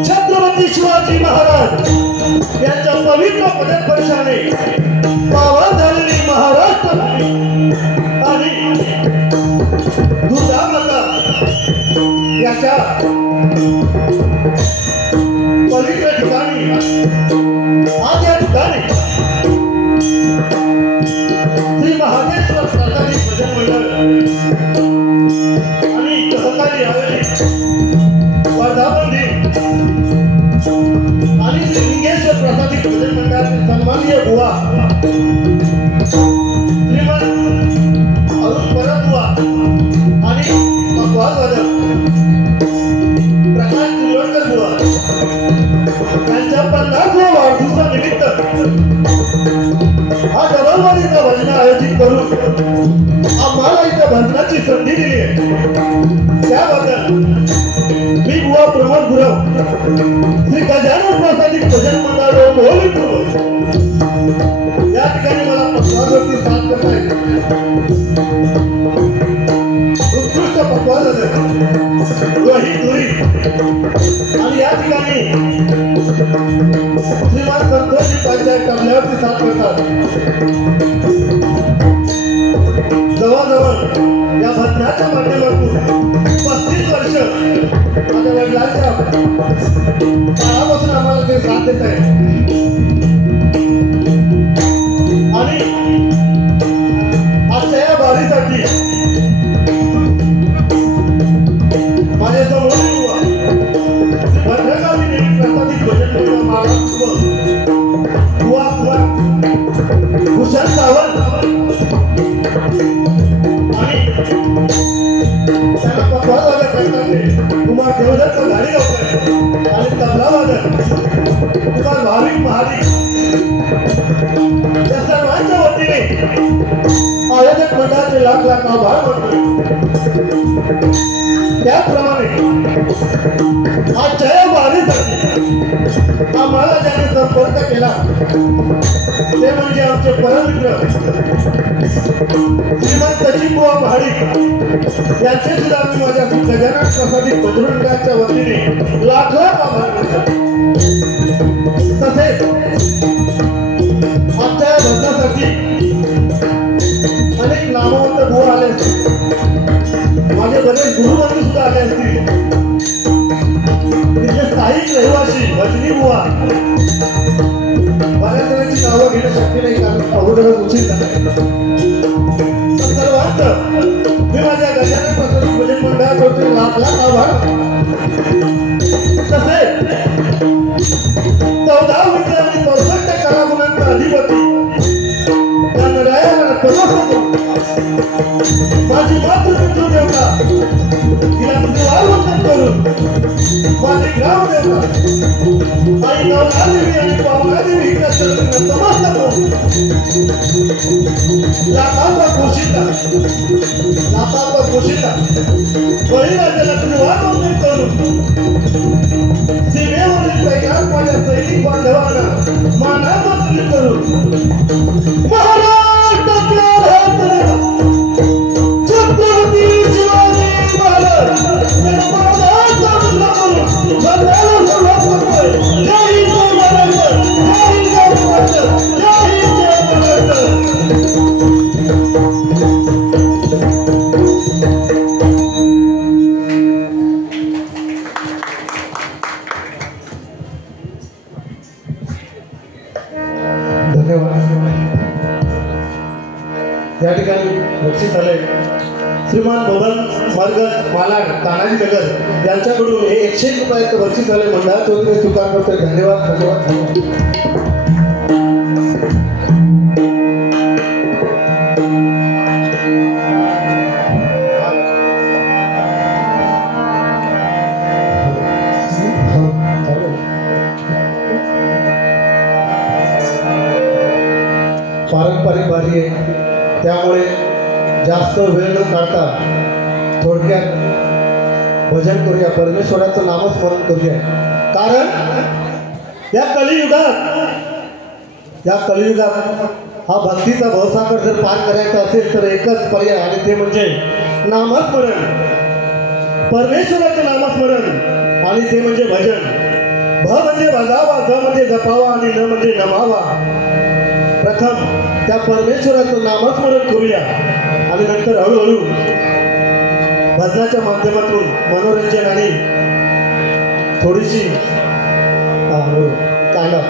छत्रपती शिवाजी महाराज यांच्या पवित्र पदस्पर्शाने पावन झालेली महाराष्ट्र आणि दुर्गामाता याच्या पवित्र ठिकाणी आज या ठिकाणी श्री महादेश्वर सरकारी भजन मंडळ आणि सहकारी आयोजित वर्धापन दिन आणि श्री लिंगेश्वर प्रसादी भजन मंडळाचे सन्माननीय बुवा श्रीमंत अरुण परब बुवा आणि मकवाल वादक प्रकाश तिलवडकर बुवा त्यांच्या 50व्या वाढदिवसानिमित्त हा डबलवाडीचा भजन आयोजित करून आम्हाला इथं भजनाची संधी दिली आहे त्याबद्दल मी बुवा प्रमोद गुरव श्री गजानन प्रसादी भजन मंडळ मोहलीपूर या ठिकाणी मला पक्वासाठी साथ करता येते उत्कृष्ट पक्वाद रोहित धुरी आणि या ठिकाणी श्रीमान संतोषजी पंचायत कमल्यावरती साथ करतात जवळजवळ या भजनाच्या माध्यमातून 35 वर्ष माझ्या वडिलांच्या काळापासून आम्हाला ते साथ देत आहे आणि आजच्या या बारीसाठी माझ्या समोर भद्रकाली देवी प्रसादी भजन मंडळ परमेश्वरा का भार म्हणतो त्याप्रमाणे आजच्या वारीसाठी आम्हाला ज्याने संपर्क केला ते म्हणजे आमचे परममित्र श्रीमंत चिंबुआ महाडिक यांचे सुद्धा आम्ही माझ्या गजानन प्रसादी बजरंगाच्या वतीने लाख लाख आभार मानतो। तसेच आजच्या भजनासाठी अनेक नामवंत बुवा आले असतील, माझे बरेच गुरुवर्ग सुद्धा आले असतील, तिथे स्थायिक रहिवासी भजनी बुवा बऱ्याच जणांची नावं घेणं शक्य नाही कारण अगोदरच उशीर झाला। सर्वांत मी माझ्या गजानन प्रसादी भजन मंडळाकडून लाख लाख आभार। तसेच 14 विद्या आणि 64 कलागुणांचा अधिपती त्या नरायणाला परमहंस माझी मातृपितृ देवता तिला निवारण करून माझे ग्राम देवता आई नवनादेवी आणि पावनादेवी हिच्या चरणी नतमस्तक लाखाचा पोशिंदा बळीराजाला निवारण करून सीमेवरील तैनात माझ्या सैनिक बांधवांना मानामस्ती करून महाराष्ट्रातल्या छत्रपती शिवाजी महाराज या ठिकाणी बक्षीस आले श्रीमान बबन मरगज मालाड तानाजी नगर यांच्याकडून हे 101 रुपयाचं बक्षीस आले मंडळात ते स्वीकार करतोय। धन्यवाद धन्यवाद धन्यवाद। पारंपरिक वारी आहे त्यामुळे जास्त वेळ न काढता थोडक्यात भजन करूया, परमेश्वराचं नामस्मरण करूया। कारण या कलियुगात हा भक्तीचा भवसागर जर पार करायचा असेल तर एकच पर्याय आणि ते म्हणजे नामस्मरण, परमेश्वराचं नामस्मरण आणि ते म्हणजे भजन। भ म्हणजे भजावा, ज म्हणजे जपावा आणि न म्हणजे नमावा। प्रथम त्या परमेश्वराचं नामस्मरण करूया आणि नंतर हळूहळू भजनाच्या माध्यमातून मनोरंजन आणि थोडीशी कांदा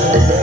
Thank you.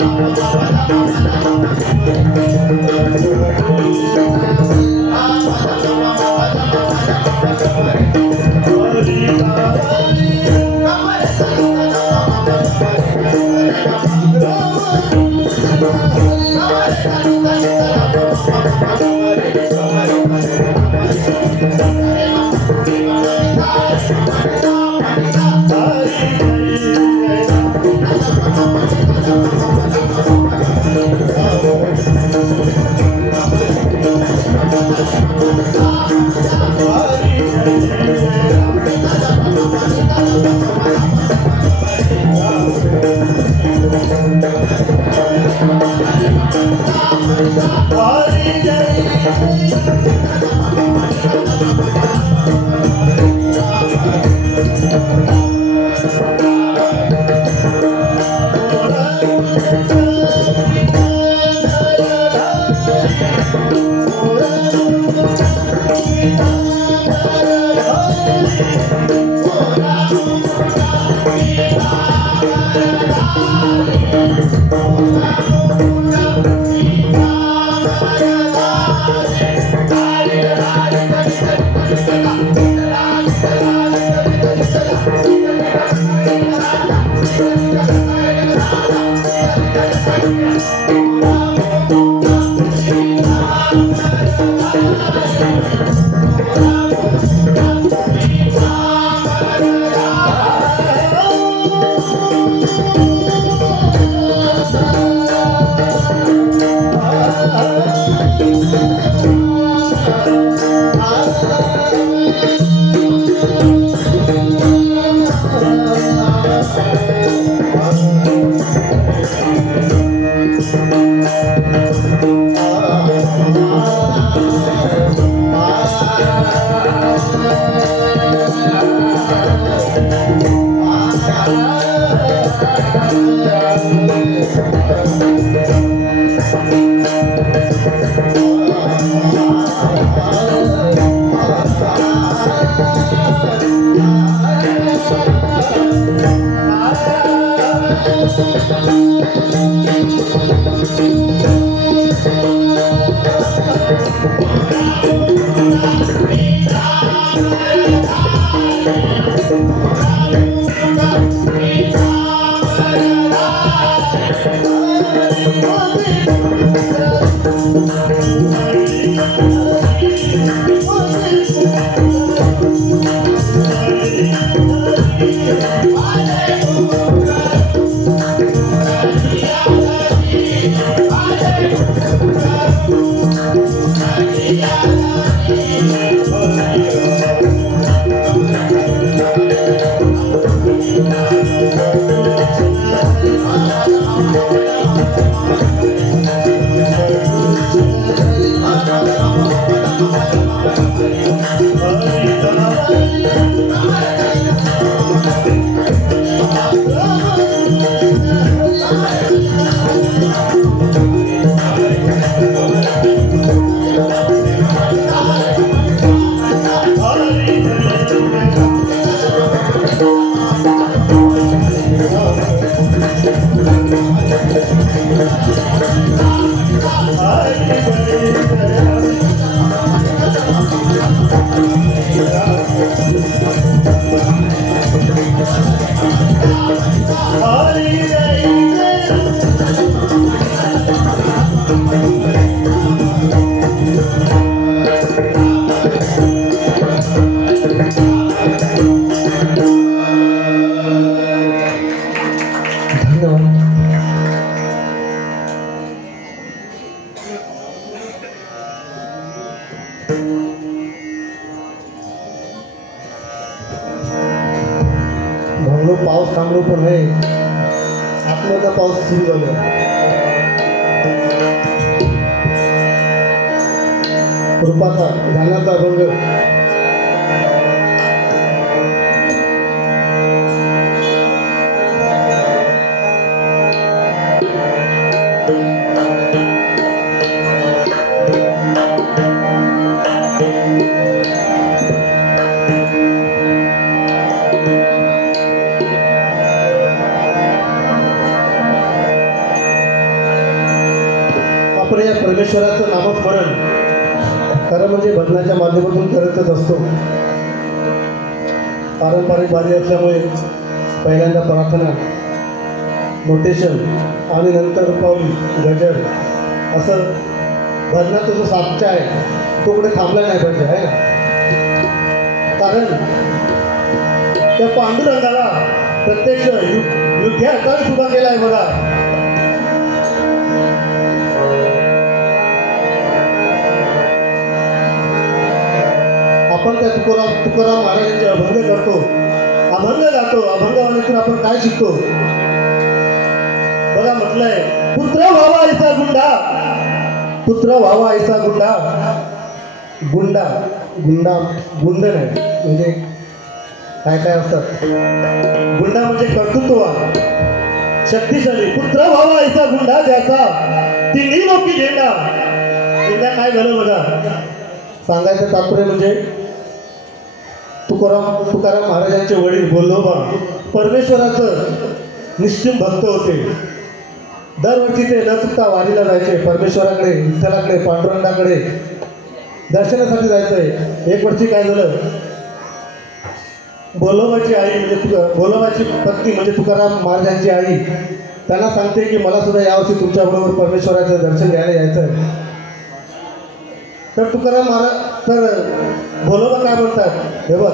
Thank you. पाऊस थांबलो पण आहे आत्महत्या पाऊस सुरू झाला रूपाचा ध्यानाचा रंग आपण या परमेश्वराचं नामस्मरण खरं म्हणजे भजनाच्या माध्यमातून करतच असतो. पारंपरिक वारी असल्यामुळे पहिल्यांदा प्रार्थना, नोटेशन आणि नंतर पाऊल, गजर असं भजनाचा जो साक्ष आहे तो कुठे थांबला नाही पाहिजे आहे ना. कारण त्या पांडुरंगाला प्रत्यक्ष युद्ध्या काळ सुद्धा केला आहे बघा. आपण त्या तुकाराम महाराजांचे अभंग करतो, अभंग गातो. अभंगावाणीतून आपण काय शिकतो बघा. म्हटलंय पुत्र व्हावा ऐसा गुंडा, पुत्र व्हावा ऐसा गुंडा. गुंडा गुंडा गुंड नाही म्हणजे काय काय असतात. गुंडा म्हणजे कर्तृत्ववान, शक्तिशाली. पुत्र व्हावा ऐसा गुंडा ज्याचा तिन्ही लोकी झेंडा. झेंडा काय झालं बघा. सांगायचं तात्पर्य म्हणजे तुकाराम महाराजांचे वडील गोलोबा परमेश्वराचं निश्चित भक्त होते. दरवर्षी ते न चुकता वारीला जायचे. परमेश्वराकडे, विठ्ठलाकडे, पांडुरंगाकडे दर्शनासाठी जायचंय. एक वर्षी काय झालं, गोलोबाची आई म्हणजे गोलोबाची पत्नी म्हणजे तुकाराम महाराजांची आई त्यांना सांगते की मला सुद्धा यावर्षी तुमच्याबरोबर परमेश्वराचं दर्शन घ्यायला यायचं आहे. तर तुकाराम महाराज तर गोलोबा काय म्हणतात, हे बघ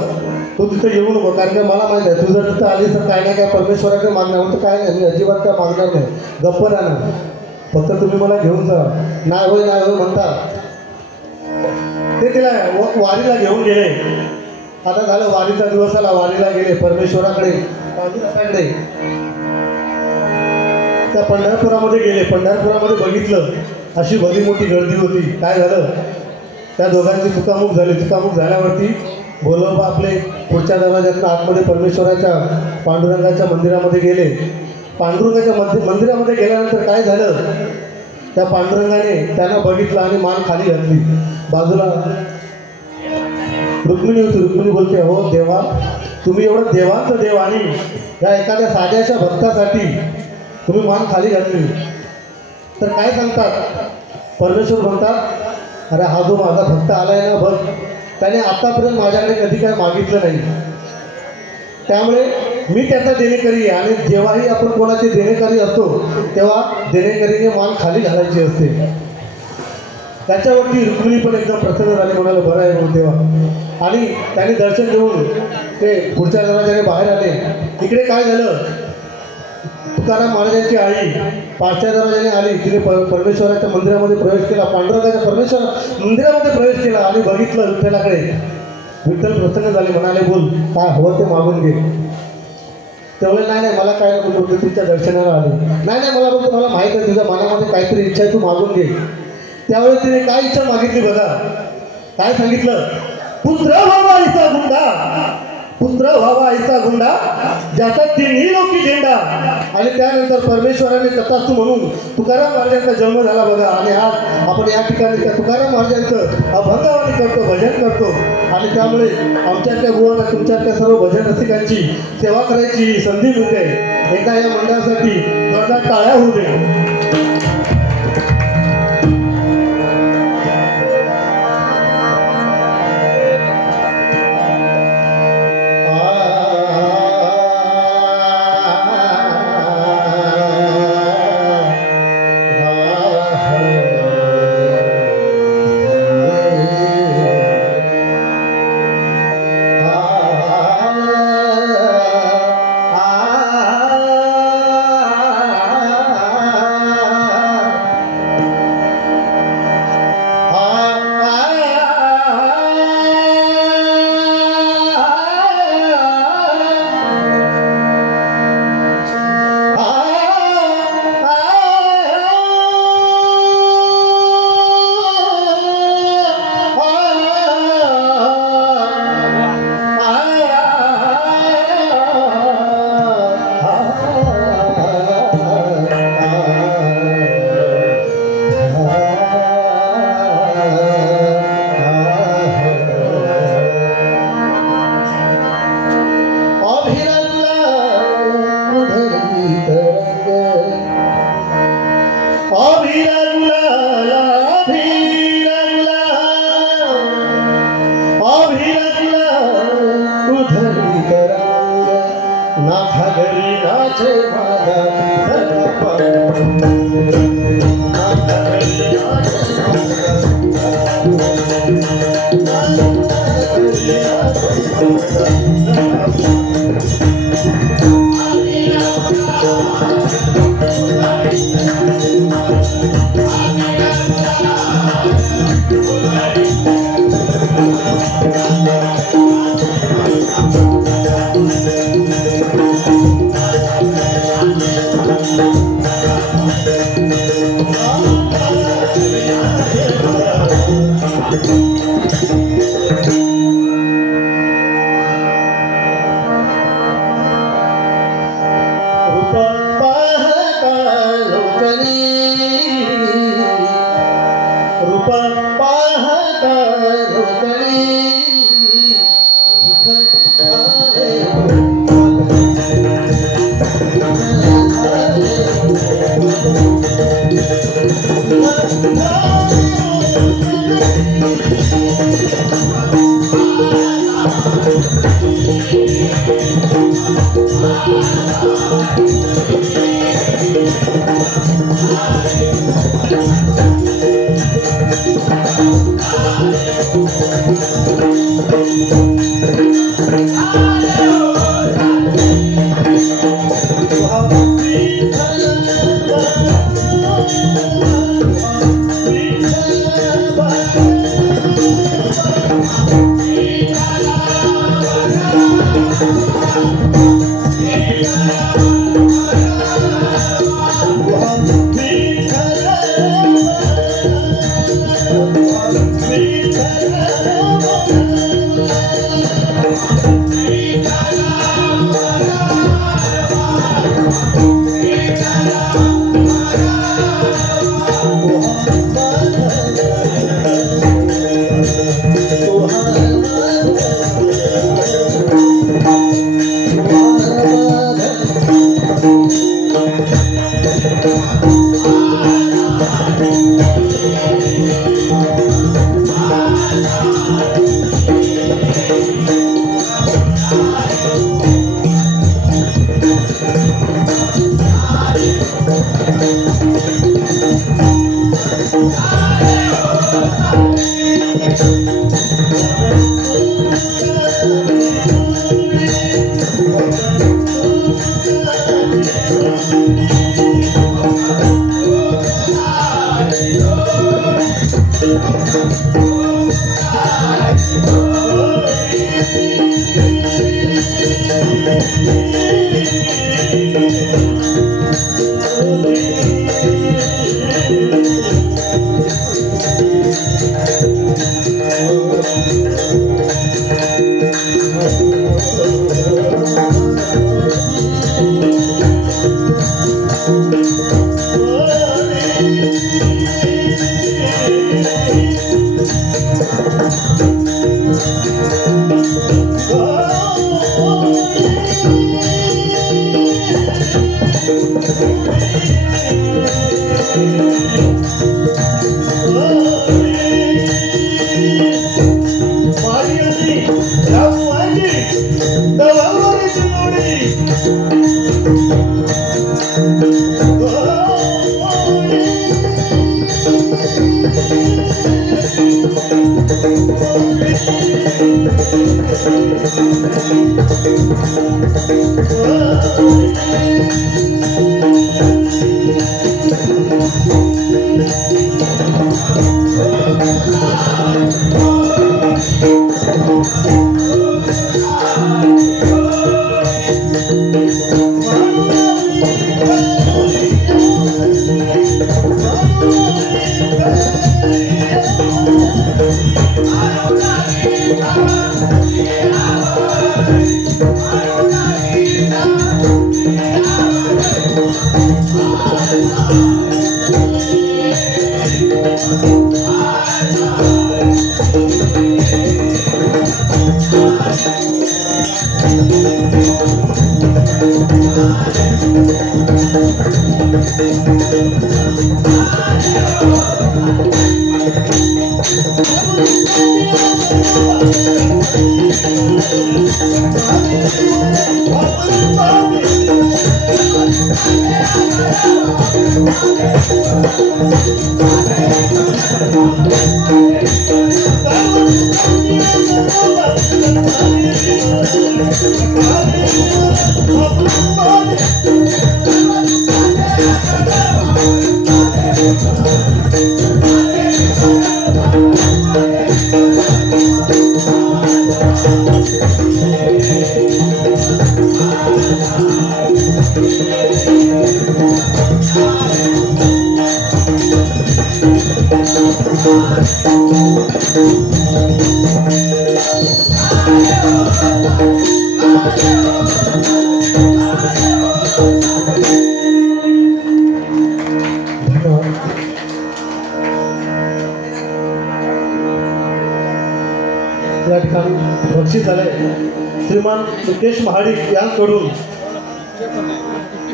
तू तिथं येऊ नको, कारण की मला माहिती आहे तू जर तिथं आलीस तर काय नाही काय परमेश्वराकडे मागणार. म्हणतो काय नाही, मी अजिबात काय मागणार नाही, गप्प राहणार, फक्त तुम्ही मला घेऊन जा. नाही होय नाही होय म्हणतात. ते तिला वारीला घेऊन गेले. आता झालं वारीचा दिवस आला, वारीला गेले परमेश्वराकडे, पांडुरंगाकडे. त्या पंढरपुरामध्ये गेले. पंढरपुरामध्ये बघितलं अशी भली मोठी गर्दी होती. काय झालं, त्या दोघांची चुकामुक झाली. चुकामुक झाल्यावरती गोलोबा आपले पुढच्या दरवाज्यातून आतमध्ये परमेश्वराच्या पांडुरंगाच्या मंदिरामध्ये गेले. पांडुरंगाच्या मंदिरामध्ये गेल्यानंतर काय झालं, त्या पांडुरंगाने त्यांना बघितलं आणि मान खाली घातली. बाजूला रुक्मिणी होती. रुक्मिणी बोलते, हो देवा, तुम्ही एवढं देवांचं देव आणि या एखाद्या साध्याच्या भक्तासाठी तुम्ही मान खाली घातली. तर काय सांगतात, परमेश्वर म्हणतात, अरे हा जो माझा भक्त आलाय ना बघ, त्याने आतापर्यंत माझ्याकडे कधी काय मागितलं नाही, त्यामुळे मी त्याचा देणेकरी आहे. आणि जेव्हाही आपण कोणाचे देणेकरी असतो तेव्हा देणेकरीने मान खाली घालायची असते. त्याच्यावरती रुक्मिणी पण एकदम प्रसन्न झाली, म्हणाले बरं आहे म्हणून तेव्हा. आणि त्याने दर्शन घेऊन ते पुढच्या दरवाजाने बाहेर आले. तिकडे काय झालं, तुकाराम महाराजांची आई पाचव्या दरवाजाने आली. तिने परमेश्वराच्या मंदिरामध्ये प्रवेश केला, पांडुरंगाच्या परमेश्वर मंदिरामध्ये प्रवेश केला आणि बघितलं विठ्ठलाकडे. विठ्ठल प्रसन्न झाले, म्हणाले बोल काय हवं ते मागून घे. तेवढे नाही नाही मला काय नको, तुमच्या दर्शनाला आले. नाही नाही मला बोलतो, मला माहीत आहे तुझ्या मनामध्ये काहीतरी इच्छा आहे, तू मागून घे. त्यावेळेस तिने काय इच्छा मागितली बघा. काय सांगितलं, पुत्र व्हावा ऐसा गुंडा, पुत्र व्हावा ऐसा गुंडा ज्याचा तिन्ही लोकी झेंडा. आणि त्यानंतर परमेश्वराने तथास्तु म्हणून तुकाराम महाराजांचा जन्म झाला बघा. आणि आज आपण या ठिकाणी त्या तुकाराम महाराजांचं अभंगावणी करतो, भजन करतो. आणि त्यामुळे आमच्यातल्या गुवांना, तुमच्यातल्या सर्व भजन रसिकांची सेवा करायची संधी मिळते. एकदा या मंडळासाठी जोरदार टाळ्या होऊ दे. अभिरंग लागला अभिरंगला उधरी करंग नाथा घरी नाचे माझा नाथा घरी नाचे Thank you. या ठिकाणी बक्षीस झाले श्रीमान मुकेश महाडिक यांकडून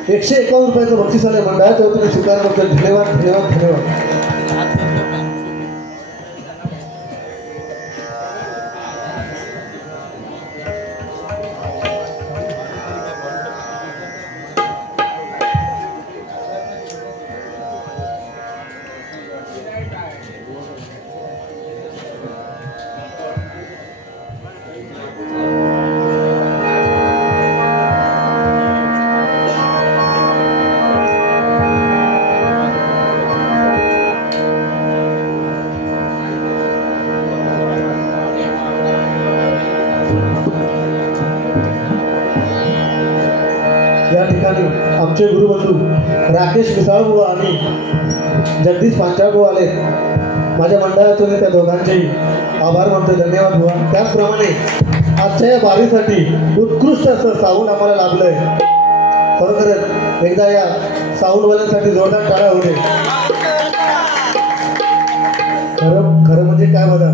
151 रुपयाचं बक्षीस आले मंडळाच्या वतीने स्वीकार करतो. धन्यवाद धन्यवाद धन्यवाद. या ठिकाणी आमचे गुरुबंधू राकेश मिसाळबू आणि जगदीश पांचाळबू आले. माझ्या मंडळातून त्या दोघांचेही आभार मानतो. धन्यवाद बुवा. त्याचप्रमाणे आजच्या या बारीसाठी उत्कृष्ट असं साऊंड आम्हाला लाभलंय. खरोखरच एकदा या साऊंडवाल्यांसाठी जोरदार टाळ्या होते. खरं खरं म्हणजे काय बघा,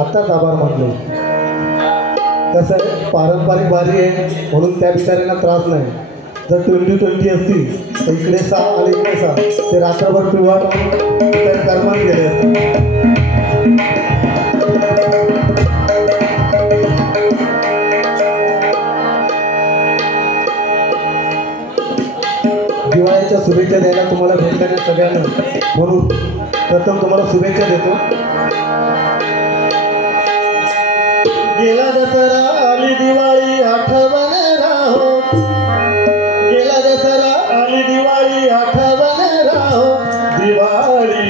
आत्ताच आभार मानलो. कसं आहे, पारंपरिक बारी आहे म्हणून त्या बिचाऱ्यांना त्रास नाही. जर 20-20 असतील तर इकडे 6 आणि इकडे 6 ते रात्रभर पिवाट त्या कर्मात गेले असते. दिवाळीच्या शुभेच्छा द्यायला तुम्हाला भेटल्या सगळ्यांना, म्हणून प्रथम तुम्हाला शुभेच्छा देतो. गेला दसरा आली दिवाळी आठवण राहो, गेला दसरा आली दिवाळी आठवण राहो, दिवाळी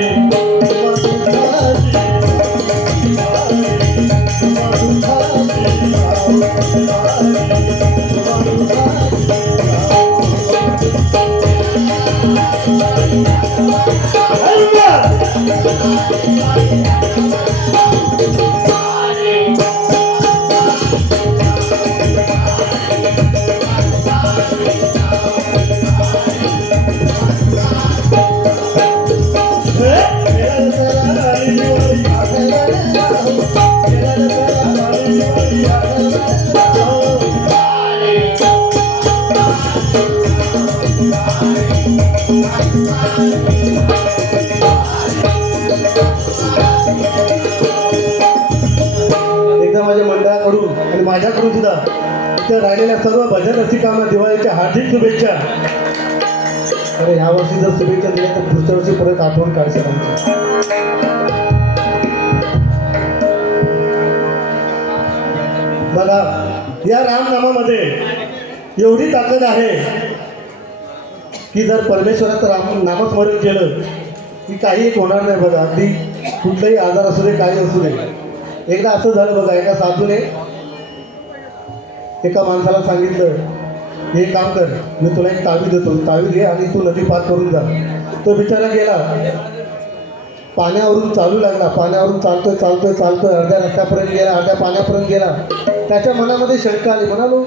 एकदा माझ्या मंडळाकडून आणि माझ्याकडून सुद्धा इथे राहिलेल्या सर्व भजन रसिकांना दिवाळीच्या हार्दिक शुभेच्छा. अरे ह्या वर्षी जर शुभेच्छा दिल्या तर पुढच्या वर्षी परत आठवण काढशील आमची. बघा, या रामनामामध्ये एवढी ताकद आहे की जर परमेश्वराचं राम नामस्मरण केलं की काही एक होणार नाही. बघा, अगदी कुठलाही आजार असू दे, काही असू दे. एकदा असं झालं बघा, एका साधूने एका माणसाला सांगितलं, हे काम कर, मी तुला एक तावीज देतो, तावीज घे आणि तू नदी पार करून जा. तो बिचारा गेला, पाण्यावरून चालू लागला, पाण्यावरून चालतोय चालतोय चालतोय, अर्ध्या रस्त्यापर्यंत गेला, अर्ध्या पाण्यापर्यंत गेला. त्याच्या मनामध्ये शंका आली, म्हणालो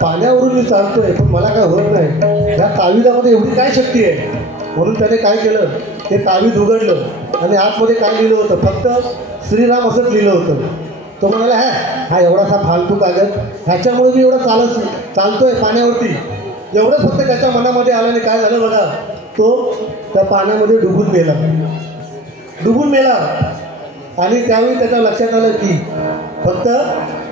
पाण्यावरून मी चालतोय पण मला काय होत नाही, ह्या ताविजामध्ये एवढी काय शक्ती आहे. म्हणून त्याने काय केलं, ते तावीज उघडलं आणि आतमध्ये काय लिहिलं होतं, फक्त श्रीराम असंच लिहिलं होतं. तो म्हणाला, हा एवढासा फालतू कागद, ह्याच्यामुळे मी एवढा चालतोय पाण्यावरती, एवढंच फक्त त्याच्या मनामध्ये आल्याने काय झालं बघा, तो त्या पाण्यामध्ये डुबून मेला. आणि त्यावेळी त्याच्या लक्षात आलं की फक्त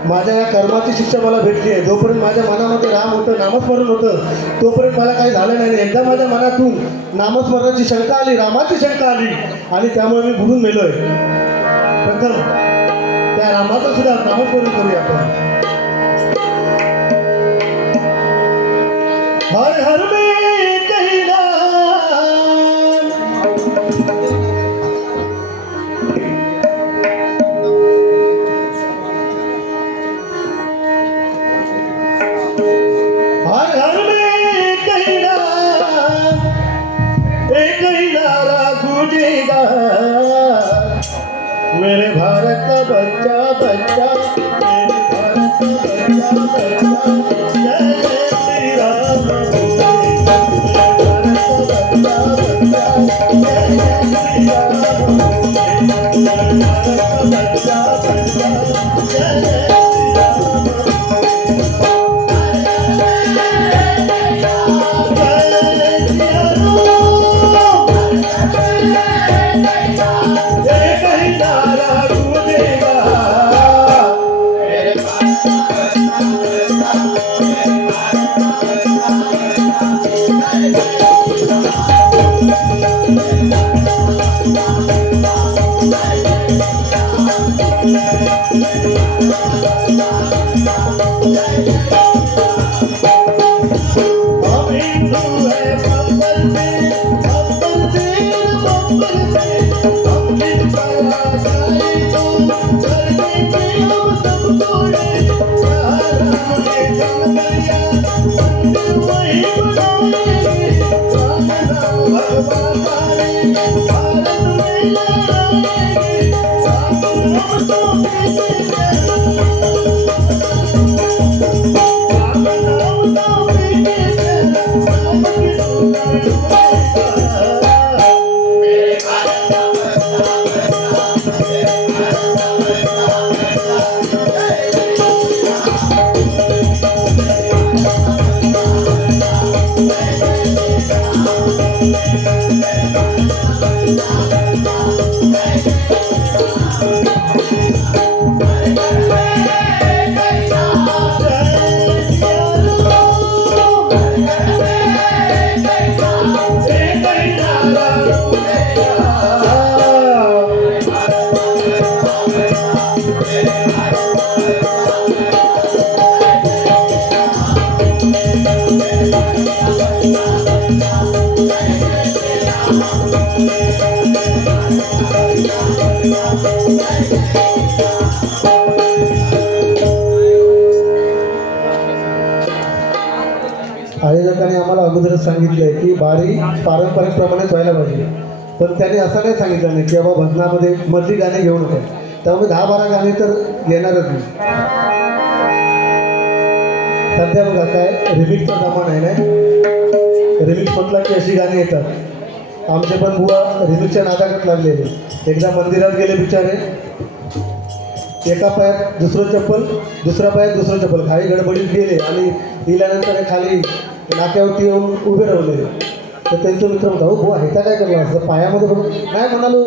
माझ्या या कर्माची शिक्षा मला भेटली आहे. जोपर्यंत माझ्या मनामध्ये राम होतं, नामस्मरण होतं, तोपर्यंत मला काही झालं नाही. एकदा माझ्या मनातून नामस्मरणाची शंका आली, रामाची शंका आली आणि त्यामुळे मी बुडून मेलोय. प्रथम त्या रामाचं सुद्धा नामस्मरण करूया आपण. हर हर में कहिला हर हर में कहिला एक ही नारा गूंजेगा, मेरे भारत का बच्चा बच्चा, मेरे भारत का बच्चा बच्चा, जय श्री राम बोले, मेरे भारत का बच्चा बच्चा, जय श्री राम बोले, मेरे भारत का बच्चा बच्चा, जय श्री राम आयोजकांनी आम्हाला अगोदरच सांगितलंय की बारी पारंपरिक प्रमाणेच व्हायला पाहिजे, पण त्यांनी असं नाही सांगितलं नाही की बाबा भजनामध्ये मधली गाणी घेऊ नका. त्यामुळे 10-12 गाणी तर घेणारच नाही. सध्या बघा काय रिमिक्सचा जमाना आहे नाही. रिमिक्स म्हटलं की अशी गाणी येतात. आमचे पण बुवा रिमिक्सच्या नादागत लागलेले. एकदा मंदिरात गेले बिचारे, एका पायात दुसरं चप्पल, दुसऱ्या पायात दुसरं चप्पल, खाली गडबडीत गेले आणि गेल्यानंतर खाली नाक्यावरती येऊन उभे राहिलेले. तर त्यांचा मित्र म्हणता, हो बुवा ह्याचा काय करला असं पायामध्ये बघून नाही म्हणालो.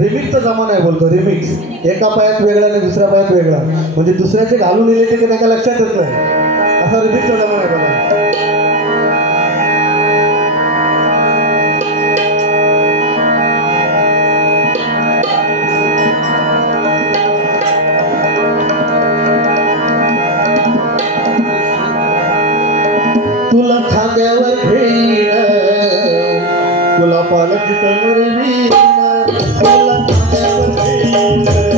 रिमिक्सचा जमाना आहे बोलतो. रिमिक्स एका पायात वेगळा आणि दुसऱ्या पायात वेगळा, म्हणजे दुसऱ्याचे घालून येले ते त्यांना लक्षात येत नाही. असा रिमिक्सचा जमाना आहे बघा. तुला खांद्यावर घेईन, तुला पालखी तळवीन, तुला खांद्यावर घेईन, तुला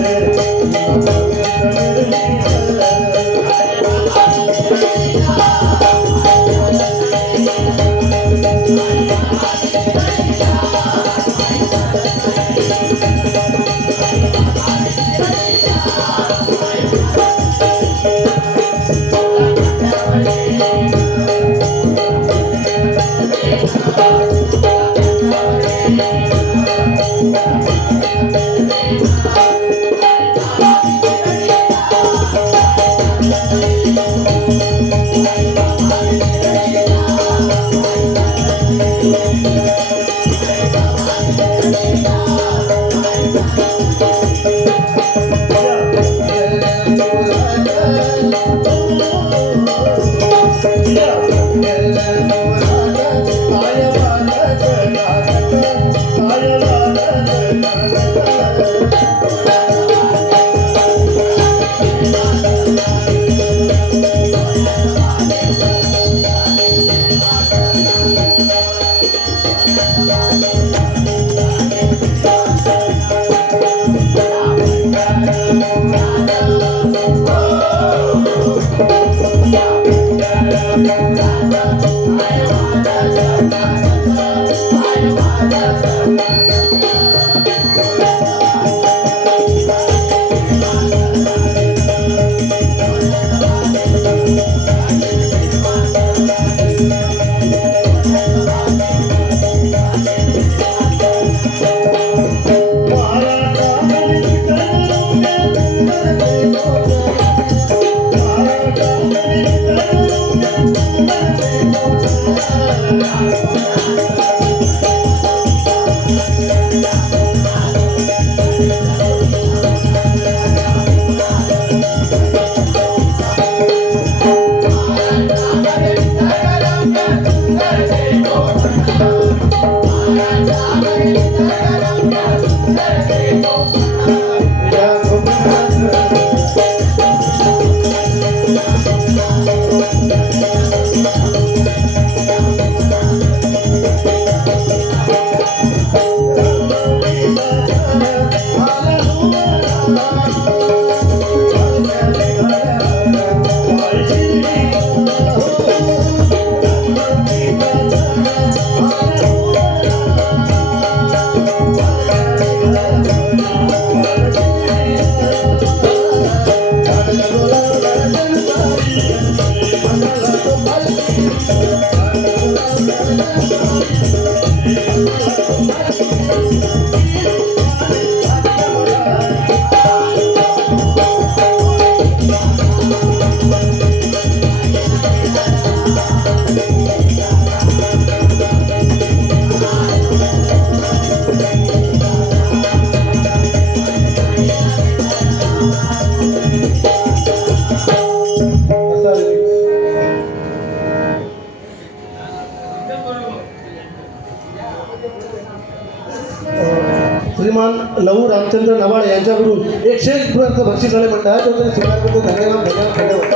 श्रीमान लहू रामचंद्र नवाड यांच्याकडून 101 रुपयाचं बक्षीस आले म्हणतात तो त्यांनी स्वीकार करतो. धन्यवाद धन्यवाद धन्यवाद.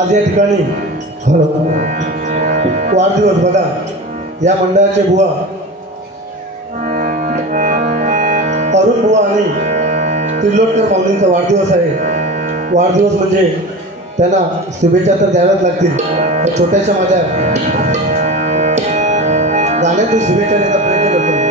आज या ठिकाणी वाढदिवस बघा या मंडळाचे बुवा अरुण बुवा आणि त्रिलोटकर माऊलींचा वाढदिवस आहे. वाढदिवस म्हणजे त्यांना शुभेच्छा तर द्याव्याच लागतील. त्या छोट्याशा माझ्या गाण्यातून शुभेच्छा देण्याचा प्रयत्न करतो.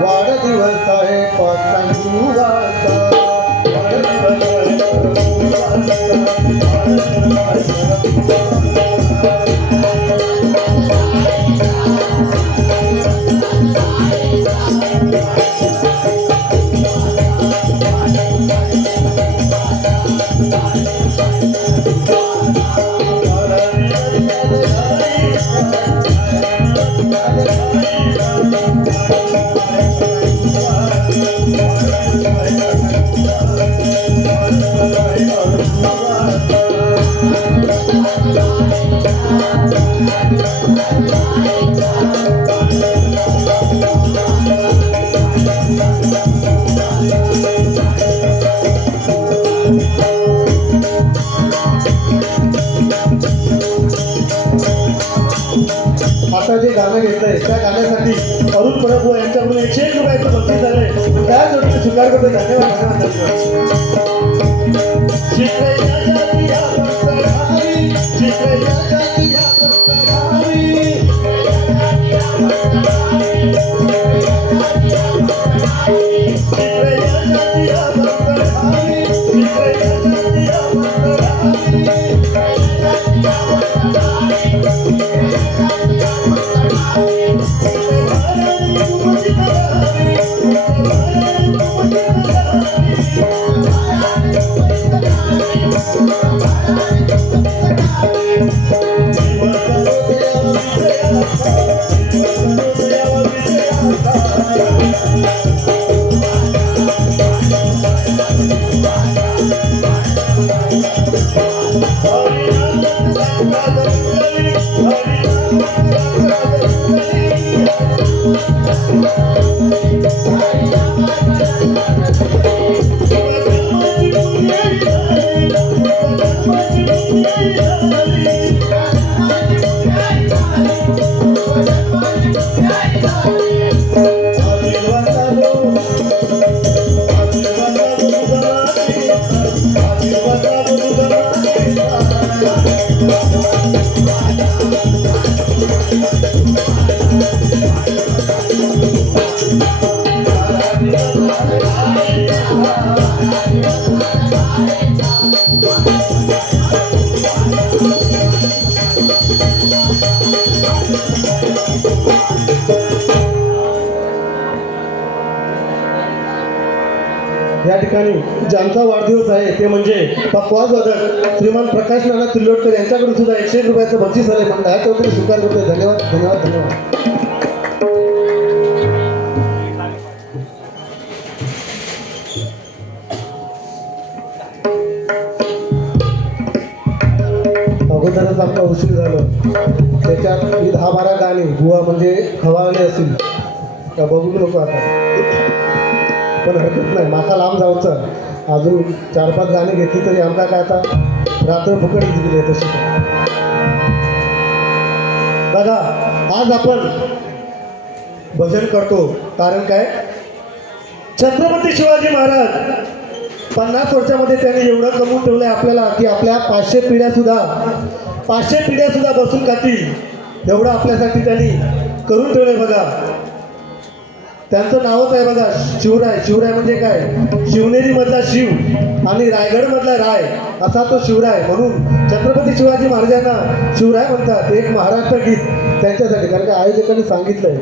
वाढदिवस आहे पतंगुवाचा आता जे गाणं घेतलंय त्या गाण्यासाठी अरुण परब यांच्याकडून 101 रुपयाचं बक्षीस झालंय. त्या जोडीने स्वीकार करतो. धन्यवाद धन्यवाद. या ठिकाणी ज्यांचा वाढदिवस आहे ते म्हणजे पक्वाज वादक श्रीमान प्रकाश नाना तिल्लोटकर यांच्याकडून सुद्धा 101 रुपयाचं बक्षीस आले पण दहा चौधरी स्वीकार करतोय. धन्यवाद धन्यवाद धन्यवाद. अगोदरच आपला उशीर झालं त्याच्यात ही 10-12 गाणी बुवा म्हणजे खवाळले असतील का बघू नको आता पण हरकत नाही माका लांब जाऊचं अजून 4-5 गाणी घेतली तरी आमका काय आता रात्र फुकट दिली तशी. बघा आज आपण भजन करतो कारण काय छत्रपती शिवाजी महाराज 50 वर्षामध्ये त्यांनी एवढं कमवून ठेवलं आहे आपल्याला की आपल्या 500 पिढ्या सुद्धा बसून खातील एवढं आपल्यासाठी त्यांनी करून ठेवलंय. बघा त्यांचं नावच आहे बघा शिवराय. शिवराय म्हणजे काय शिवनेरी मधला शिव आणि रायगड मधला राय असा तो शिवराय. म्हणून छत्रपती शिवाजी महाराजांना शिवराय म्हणतात. एक महाराष्ट्र गीत त्यांच्यासाठी कारण का आयोजकांनी सांगितलंय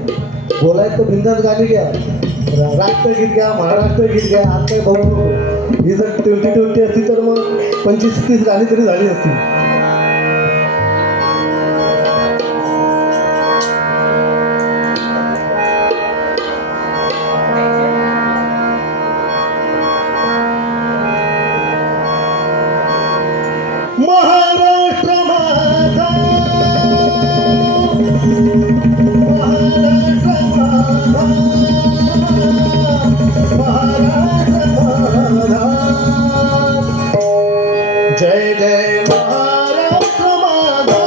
बोलायचं तर बिंदास गाणी घ्या राष्ट्रगीत घ्या महाराष्ट्र गीत घ्या आज काय बघू नको. ही जर 20-20 असती तर मग 25-30 गाणी तरी झाली असती. महाराष्ट्र माझा जय जय महाराष्ट्र माझा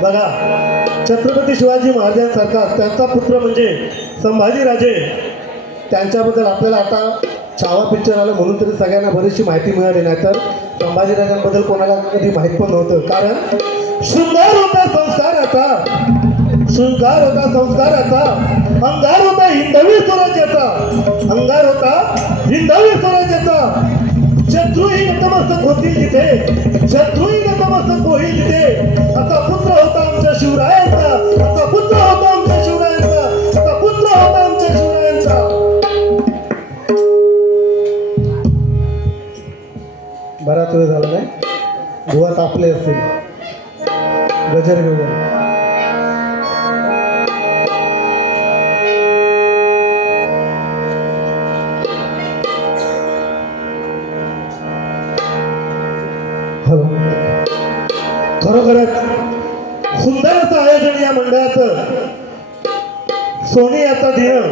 बघा छत्रपती शिवाजी महाराजांसारखा त्यांचा पुत्र म्हणजे संभाजीराजे त्यांच्याबद्दल आपल्याला आता छावा पिक्चर आलं म्हणून तरी सगळ्यांना बरीचशी माहिती मिळाली नाही तर संभाजीराजांबद्दल कोणाला कधी माहीत पण नव्हतं. कारण शृंगार होता संस्काराचा अंगार होता हिंदवी स्वराज्याचा शत्रूही नतमस्तक होतील तिथे, शत्रूही नतमस्तक होईल तिथे. असा पुत्र होता आमच्या शिवरायांचा, असा पुत्र होता आमच्या शिवरायांचा, असा पुत्र होता आमच्या शिवरायांचा. बराच वेळ झाला नाही, बुवा तापले असतील. गजर घेऊया. खरोखरच सुंदर असं आयोजन या मंडळाचं. सोनी याचा दिन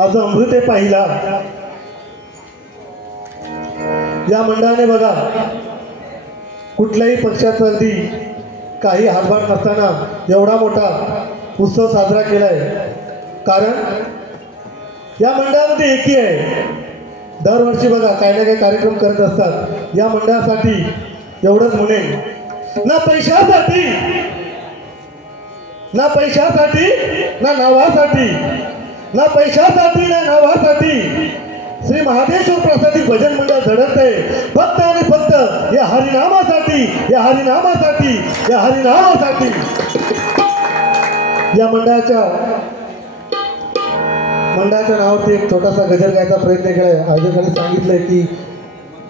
आज अमृते पाहिला. या मंडळाने बघा कुठल्याही पक्षाचा अगदी काही हातभार नसताना एवढा मोठा उत्सव साजरा केलाय. कारण या मंडळामध्ये एकी आहे. दरवर्षी बघा काही ना काही कार्यक्रम करत असतात. या मंडळासाठी एवढंच म्हणेन, ना पैशासाठी, ना पैशासाठी, ना नावासाठी, ना पैशासाठी, ना नावासाठी श्री महादेश्वर प्रसादिक भजन मंडळ झडत आहे फक्त आणि फक्त या हरिनामासाठी, या हरिनामासाठी, या हरिनामासाठी. या मंडळाच्या नावावरती एक छोटासा गजर गायचा प्रयत्न केलाय. आयोजकांनी सांगितलंय की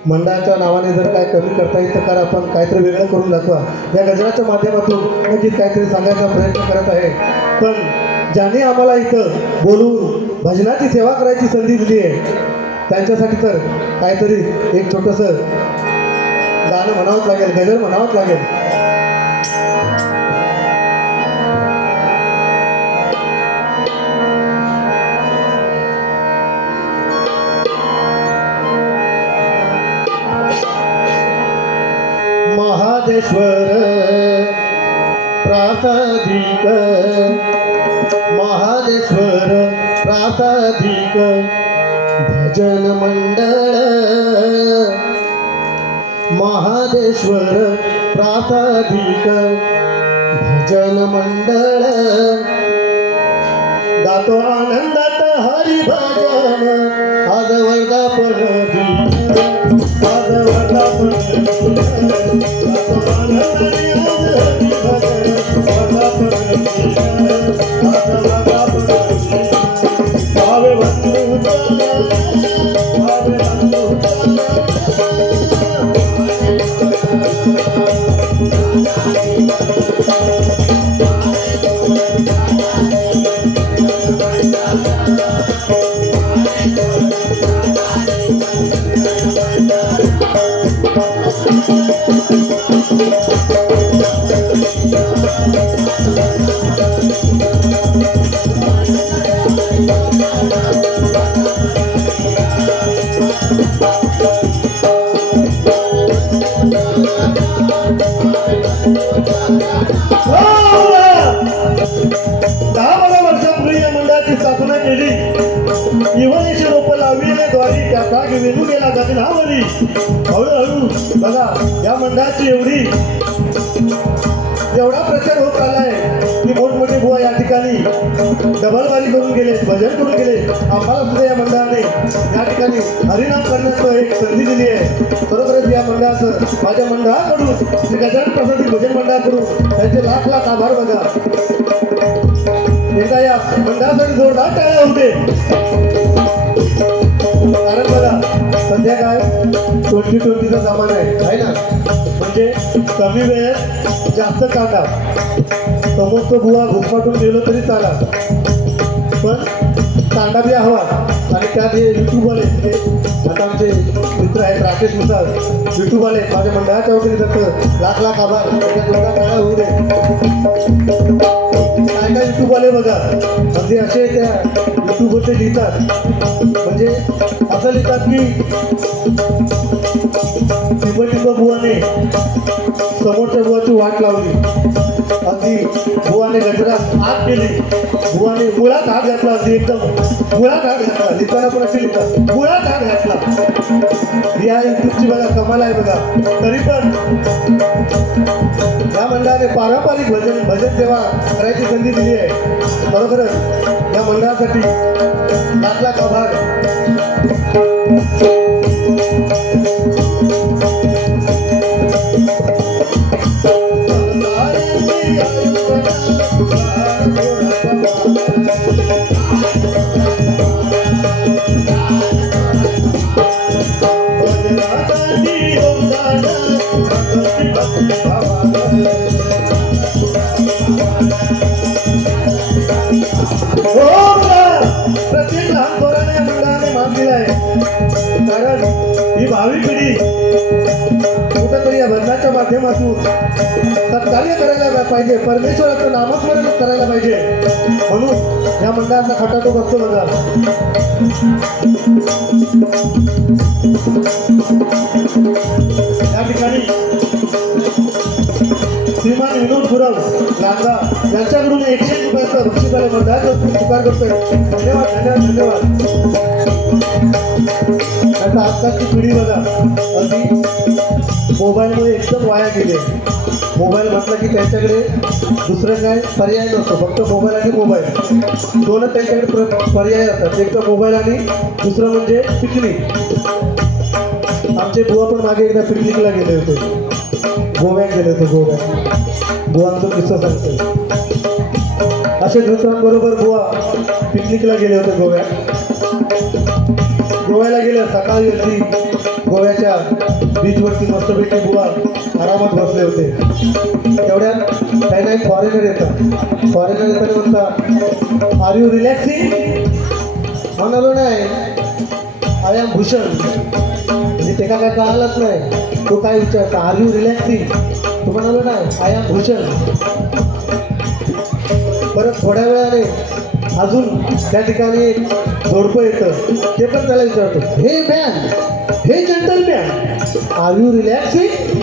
मंडळाच्या नावाने जर काय कमी करता येईल तर करा, आपण काहीतरी वेगळं करून दाखवा. या गजराच्या माध्यमातून नक्कीच काहीतरी सांगायचा प्रयत्न करत आहे. पण ज्यांनी आम्हाला इथं बोलवून भजनाची सेवा करायची संधी दिली आहे त्यांच्यासाठी तर काहीतरी एक छोटंसं गाणं म्हणावंच लागेल, गजर म्हणावंच लागेल. महादेश्वर प्रासादिक, महादेश्वर प्रासादिक भजन मंडळ, महादेश्वर प्रासादिक भजन मंडळ. गातो आनंदात हरी भजन आज वर्धापन, आज वर्धापन. गातो आनंदाने आज हरी भजन वर्धापन, आज वर्धापन. भावे बंधू भावे बंधू स्थापना केली. इवनीची रोपं लावली द्वारी त्या काग वेणू गेला गगनावरी. हळूहळू बघा या मंडळाची एवढा प्रचार होत आलाय की मोठमोठे बुवा या ठिकाणी डबलबारी करून गेले, भजन करून गेले. आम्हाला सुद्धा या मंडळाने या ठिकाणी हरिनाम करण्याचं एक संधी दिली आहे. खरोखरच या मंडळाचं माझ्या मंडळाकडून श्री गजानन प्रसादिक भजन मंडळाकडून त्यांचे लाख लाख आभार. बघा एकदा या मंडळासाठी जोरदार टाळ्या होते. कारण बघा सध्या काय 2020चा जमाना आहे ना, म्हणजे कमी वेळेत जास्त काढा. समोरचं बुवा घुसपाटून गेलो तरी चाला, पण कांदा बी हवा. आणि त्यात हे यूट्यूबवाले आता आमचे मित्र आहेत राकेश मुसाळ, यूट्यूबवाले माझ्या मंडळाच्या वतीने त्याचं लाख लाख आभार. जोरदार टाळ्या होऊ दे. काय काय यूट्यूबवाले बघा अगदी असे त्या यूट्यूबवरचे लिहितात, म्हणजे असं लिहितात की टिंब बुवाने समोरच्या बुवाची वाट लावली. अगदी बुवाने गजरात हात केली, बुवाने मुळात हात घातला. अगदी एकदम मुळात हात घातला. लिहिताना पण असे लिहितात मुळात हात घातला. या यूट्यूबची बघा कमाल आहे. बघा तरी पण या मंडळाने पारंपरिक भजन सेवा करायची संधी दिली आहे. खरोखरच या मंडळासाठी लाख लाख आभार. प्रत्येक लहान पोराने या मंडळाने मान दिलाय, कारण ही भावी पिढी कुठंतरी या भजनाच्या माध्यमातून सत्कार्य करायला पाहिजे, परमेश्वराचं नामस्मरण करायला पाहिजे, म्हणून या मंडळाचा खटाटो बसतो बघा. या ठिकाणी श्रीमान विनोद गुरव लांजा यांच्याकडून 100 रुपयाचा बक्षिसाला मंडळाचा स्वीकार करतोय. धन्यवाद धन्यवाद धन्यवाद. आता आजकालची पिढी बघा अगदी मोबाईलमुळे एकदम वाया गेले. मोबाईल म्हटलं की त्यांच्याकडे दुसरं काय पर्याय नसतो, फक्त मोबाईल आणि मोबाईल दोनच त्यांच्याकडे पर्याय असतात. एक तर मोबाईल आणि दुसरं म्हणजे पिकनिक. आमचे बुवा पण मागे एकदा पिकनिकला गेले होते, गोव्यात गेले होते. गोवांचा किस्सा सांगतो. असे दुसऱ्यांबरोबर बुवा पिकनिकला गेले होते गोव्याला गेले. सकाळी अगदी गोव्याच्या बीचवरती मस्तपैकी बुवा आरामात बसले होते. तेवढ्यात काही नाही फॉरेनर येतात. फॉरेनर येताना म्हणतात, आर यू रिलॅक्सिंग? म्हणालो नाही, आय एम भूषण. म्हणजे ते काय कळालंच नाही. तो काय विचारता, आर यू रिलॅक्सिंग? तो म्हणालो नाही, आय एम भूषण. परत थोड्या वेळाने अजून त्या ठिकाणी एक जोडपं येतं, ते पण त्याला विचारतो, hey man, hey gentleman, are you relaxing?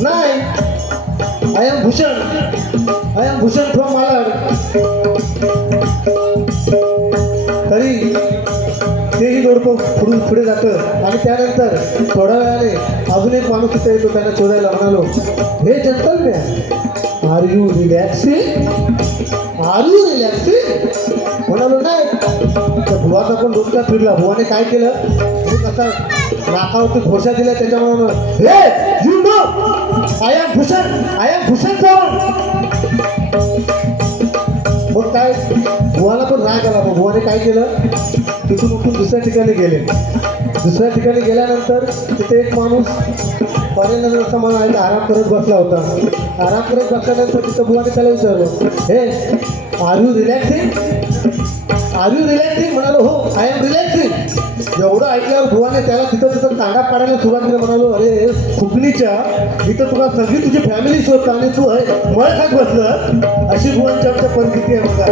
नाही, I am Bhushan, I am Bhushan from Malad. तरी तेही जोडपं पुढे जातं आणि त्यानंतर थोड्या वेळाने अजून एक माणूस तिथे येतो. त्यांना शोधायला म्हणालो, hey gentleman, are you relaxing? Are you relaxing? म्हणालो नाही. तर भुवाचा पण डोक्यात फिरला. भुवाने काय केलं, असा नाकावरती घोषा दिला. त्याच्यामुळे hey you know I am Bhushan, I am Bhushan Sawant. मग काय भुवाला पण राग आला. मग भुवाने काय केलं, तिथून उठून दुसऱ्या ठिकाणी गेले. दुसऱ्या ठिकाणी गेल्यानंतर तिथे एक माणूस पर्यंत असा मला आराम करत बसला होता. आराम करत बसल्यानंतर तिथं बुवाने त्याला विचारलं, hey are you relaxing? Are you relaxing? म्हणालो, हो आय एम रिलॅक्सिंग. एवढं ऐकल्यावर बुवाने त्याला तिथं कांदा पाडायला सुरुवात केली. म्हणालो, अरे फुकणीच्या इथं तुला सगळी तुझी फॅमिली शोधतं आणि तू मळ खात बसलं. अशी बुवांची आमच्या परिस्थिती आहे बघा.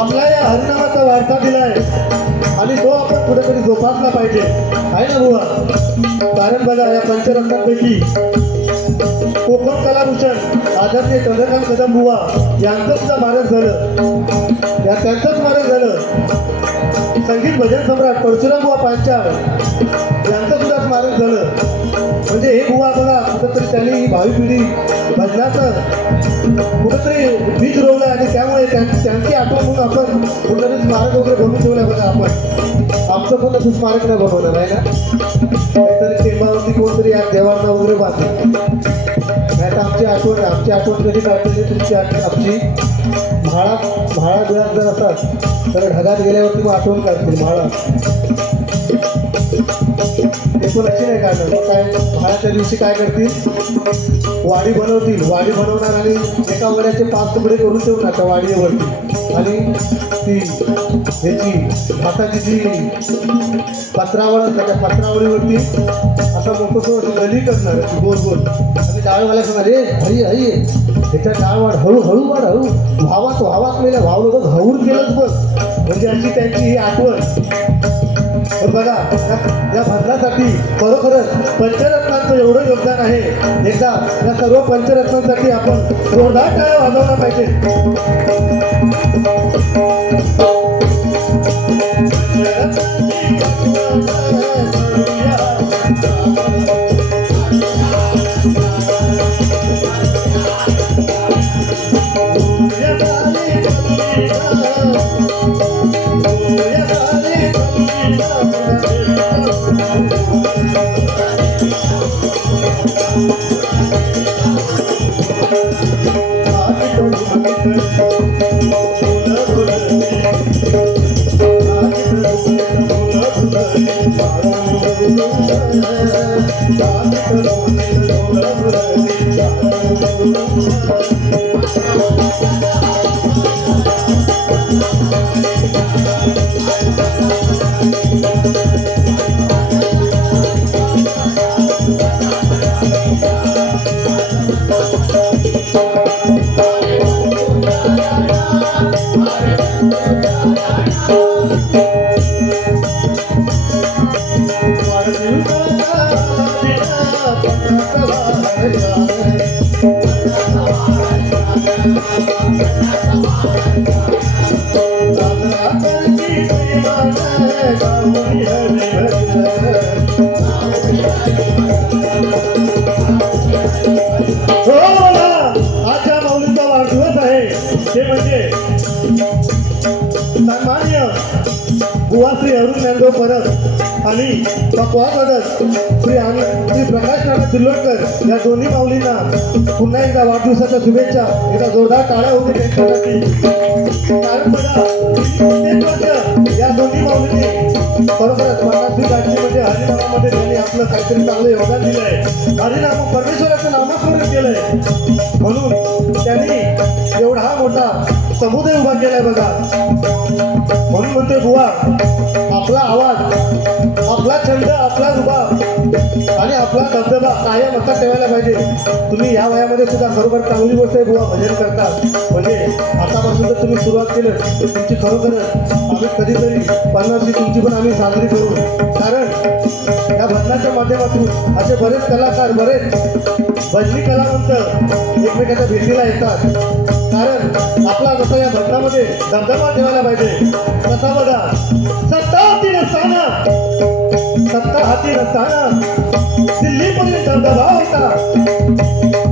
आपला या हरिनामाचा वारसा दिलाय आणि तो आपण कुठेतरी जोपासला पाहिजे, आहे ना बुवा? कारण बघा, या पंचरत्नांपैकी कोकण कलाभूषण आदरणीय चंद्रकांत कदम बुवा यांचं सुद्धा स्मारक झालं. त्यांचं स्मारक झालं. संगीत भजन सम्राट परशुराम बुवा पांचाळ यांचं सुद्धा स्मारक झालं. म्हणजे हे बुवा बघा, कुठंतरी त्यांनी ही भावी पिढी भजनाचं कुठंतरी बीज रोवलं आणि त्यामुळे त्यांची आठवण म्हणून आपण कुठंतरी स्मारक वगैरे बनवून ठेवलं. बघा, आपण आमचं पण असं स्मारक नाही बनवलं आहे ना. काहीतरी टेंबावरती कोणतरी या देवांना वगैरे बांधलं. आमची आठवण कधी काढते तुमची आमची म्हाळा बिळात जर असतात तर ढगात गेल्यावरती मग आठवण काढतील म्हाळा ते पण अशी नाही काढणार मग काय म्हाळाच्या दिवशी काय करतील वाडी बनवणार आणि एका वड्याचे 5 तुकडे करून ठेवणार त्या वाडीवरती आणि ती ह्याची भाताची जी पत्रावळ असतात त्या पत्रावळीवरती असा मोठं गली करणार गोल गोल आणि डाळवाल्या सांगणार रे हरी त्याच्या डाळ वाढ हळू व्हावात मेल्या भावलं बघ हळूच गेलंच बघ म्हणजे अशी त्यांची ही आठवण पण बघा या भजनासाठी खरोखरच पंचरत्नांचं एवढं योगदान आहे एकदा या सर्व पंचरत्नांसाठी आपण जोरदार टाळ्या वाजवला पाहिजे आजच्या माऊलीचा वाढदिवस आहे ते म्हणजे सन्मान्य बुवा श्री अरुण ज्ञानदेव परब आणि पक्वा सदस्य श्री प्रकाश नाना सिल्लोडकर या दोन्ही माऊलींना पुन्हा एकदा वाढदिवसाच्या शुभेच्छा एकदा जोरदार टाळ्या होते त्यांच्यासाठी कारण बघा प्रत्येक वर्ष या दोन्ही माऊलींनी खरोखरच मनाची गाठी म्हणजे हरिनामामध्ये त्यांनी आपलं काहीतरी चांगलं योगदान दिलं आहे हरिनाम परमेश्वराचं नामस्मरण केलंय म्हणून त्यांनी एवढा हा मोठा समुदाय उभा केलाय बघा म्हणून म्हणतोय बुवा आपला आवाज आपला छंद आपला रुबाब आणि आपला धबधबा कायम असा ठेवायला पाहिजे तुम्ही या वयामध्ये सुद्धा खरोखर चांगली गोष्ट आहे बुवा भजन करतात म्हणजे आतापासून जर तुम्ही सुरुवात केलं तर तुमची खरोखरच आम्ही कधीतरी 50वी तुमची पण आम्ही साजरी करू कारण या भजनाच्या माध्यमातून असे बरेच कलाकार बरेच भजनी कलावंत एकमेकाच्या भेटीला येतात कारण आपला जसं या भजनामध्ये धबधबा ठेवायला पाहिजे तसा बघा सत्ता हाती नसताना दिल्लीपर्यंत धबधबा होता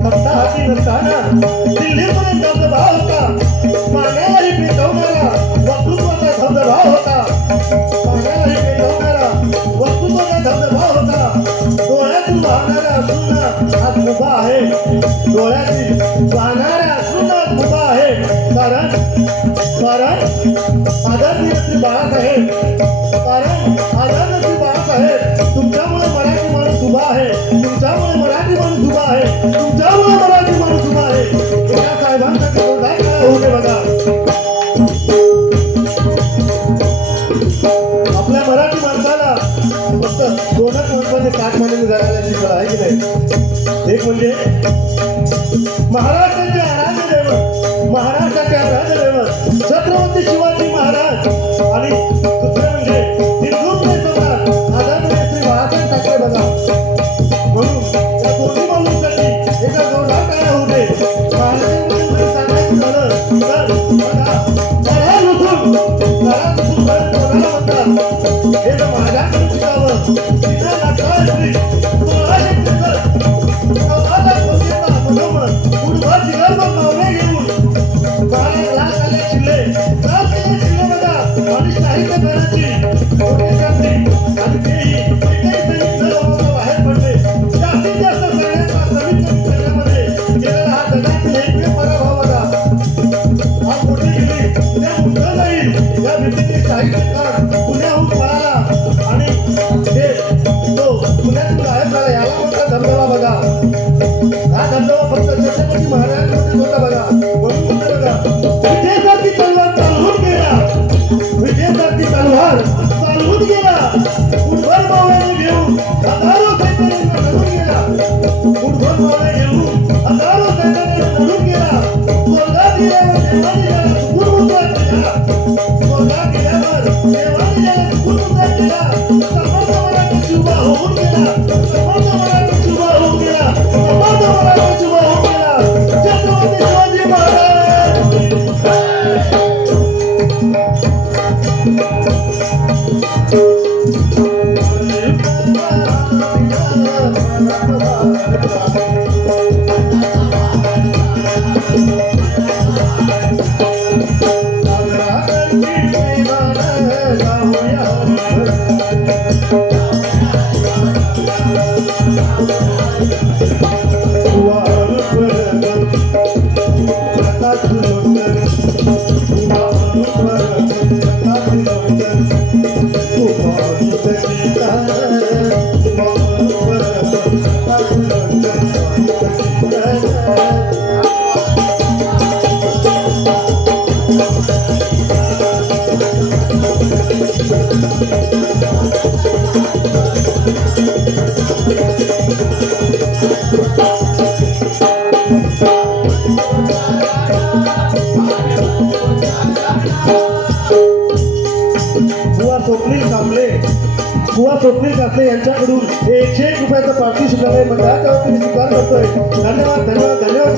सत्ता हाती नसताना दिल्लीपर्यंत धबधबा होता पाण्यालाही पेटवणारा वक्तृत्वाचा धबधबा होता पाण्यालाही पेटवणारा वक्तृत्वाचा धबधबा होता डोळ्यातून वाहणारा असून आज उभा आहे डोळ्यातील वाहणारा असून आज उभा आहे कारण आदरणीय श्री बाळासाहेब तुमच्यामुळे मराठी माणूस उभा आहे तुमच्यामुळे मराठी माणूस उभा आहे तुमच्यामुळे मराठी माणूस उभा आहे एका साहेबांसाठी जोरदार काय होते बघा आपल्या मराठी माणसाला फक्त 2च महत्वाचे काठमांडणी जगायला शिकवलं आहे की नाही एक म्हणजे महाराष्ट्राचे आराध्य दैवत महाराष्ट्राचे आराध्य दैवत छत्रपती शिवाजी महाराज आणि दुसरे म्हणजे हिंदुत्व सम्राट आदरणीय श्री बाळासाहेब ठाकरे बघा म्हणून या दोन्ही माणूंसाठी एका जोरदार काय होते महाराजांबद्दल सांगायचं झालं तर बघा घरापासून कोणाला म्हणतात हे जर महाराजांकडे शिकावं तिथं लागतं श्री पुढभर दिवसभर मावळे घेऊन 12 लाख आले शिल्ले बघा आणि साहित्य करायची आणि तेही एकही सैनिक न बाहेर पडले जास्तीत जास्त सैन्याचा समिती करण्यामध्ये विजयाची तलवार चालवून गेला विजयाची तलवार चालवून गेला उठभर मावळ्याने घेऊन हजारो सैन्याने लढून गेला उठभर मावळे घेऊन हजारो सैन्याने लढून गेला स्वर्गात गेल्यावर देवाने त्याला चुकून उद्धार केला स्वर्गात गेल्यावर देवाने त्याला चुकून उद्धार केला समर्थ मराठी उभा होऊन गेला समर्थ मराठी उभा होऊन गेला समर्थ मराठी उभा होऊन गेला छत्रपती शिवाजी महाराज स्वप्नील कापले यांच्याकडून 101 रुपयाचं पार्टी सुद्धा मंडळाच्या वतीने स्वीकार करतोय धन्यवाद धन्यवाद धन्यवाद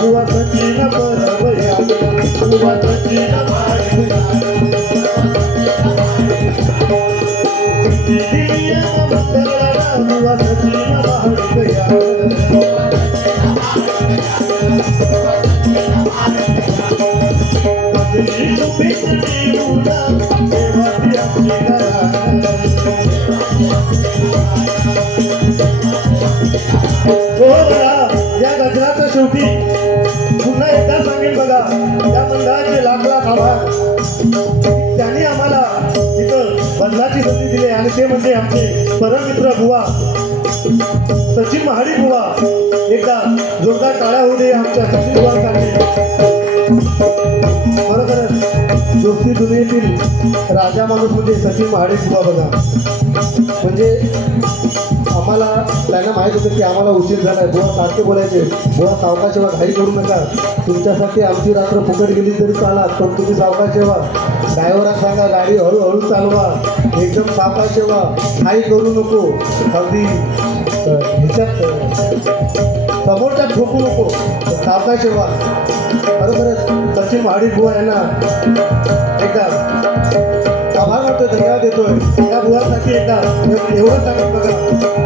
बुवा सचिन परवया बुवा सचिन या गजराच्या शेवटी पुन्हा एकदा सांगेल बघा त्या मंडळाचे लाख लाख आभार त्यांनी आम्हाला इथं बदलाची संधी दिली आणि ते म्हणजे आमचे परममित्र बुवा सचिन महाडी बुवा एकदा जोरदार टाळ्या होऊ दे आमच्या सचिन बुवांसाठी खरोखरच दोस्ती दुनियेतील राजा माणूस म्हणजे सचिन महाडी बुवा बघा म्हणजे आम्हाला त्यांना माहीत होतं की आम्हाला उशीर झाला आहे बुवा सारखे बोलायचे बुवा सावकाश जेव्हा घाई करू नका तुमच्यासाठी आमची रात्र फुकट गेली तरी चालात पण तुम्ही सावकाश जेव्हा ड्रायव्हरात सांगा गाडी हळूहळू चालवा एकदम सावकाश जेव्हा घाई करू नको अगदी ह्याच्यात समोरच्यात ठोकू नको सावकाश जेव्हा खरोखरच सचिन महाडी बुवा यांना एकदा आभार मानतोय धन्यवाद देतोय या बुवासाठी एकदा एवढं सांगत बघा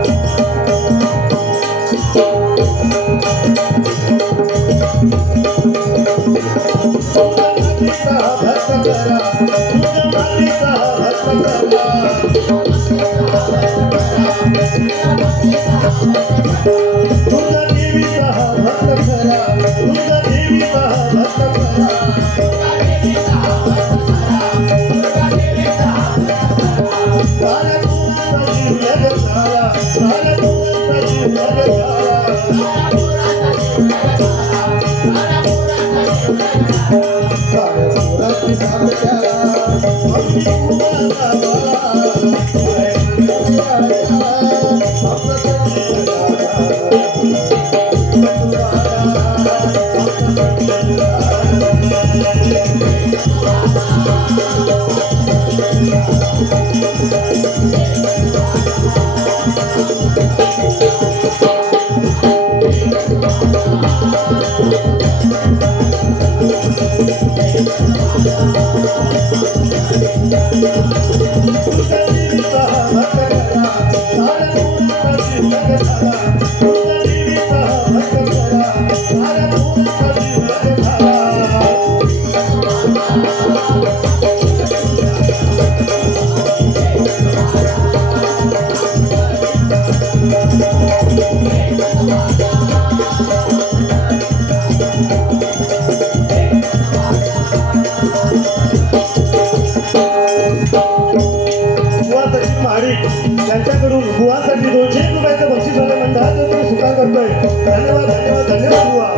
करतोय. धन्यवाद धन्यवाद धन्यवाद बुवा.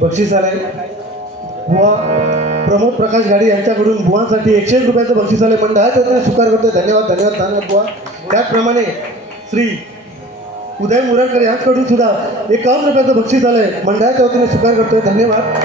बक्षीस आले बुवा प्रमोद प्रकाश गाडी यांच्याकडून बुवांसाठी 101 रुपयाचं बक्षीस आले. मंडळाच्या वतीने स्वीकार करतोय. धन्यवाद धन्यवाद धन्यवाद बुवा. त्याचप्रमाणे श्री उदय मुरडकर यांच्याकडून सुद्धा 51 रुपयाचं बक्षीस आलंय. मंडळाच्या वतीने स्वीकार करतोय. धन्यवाद.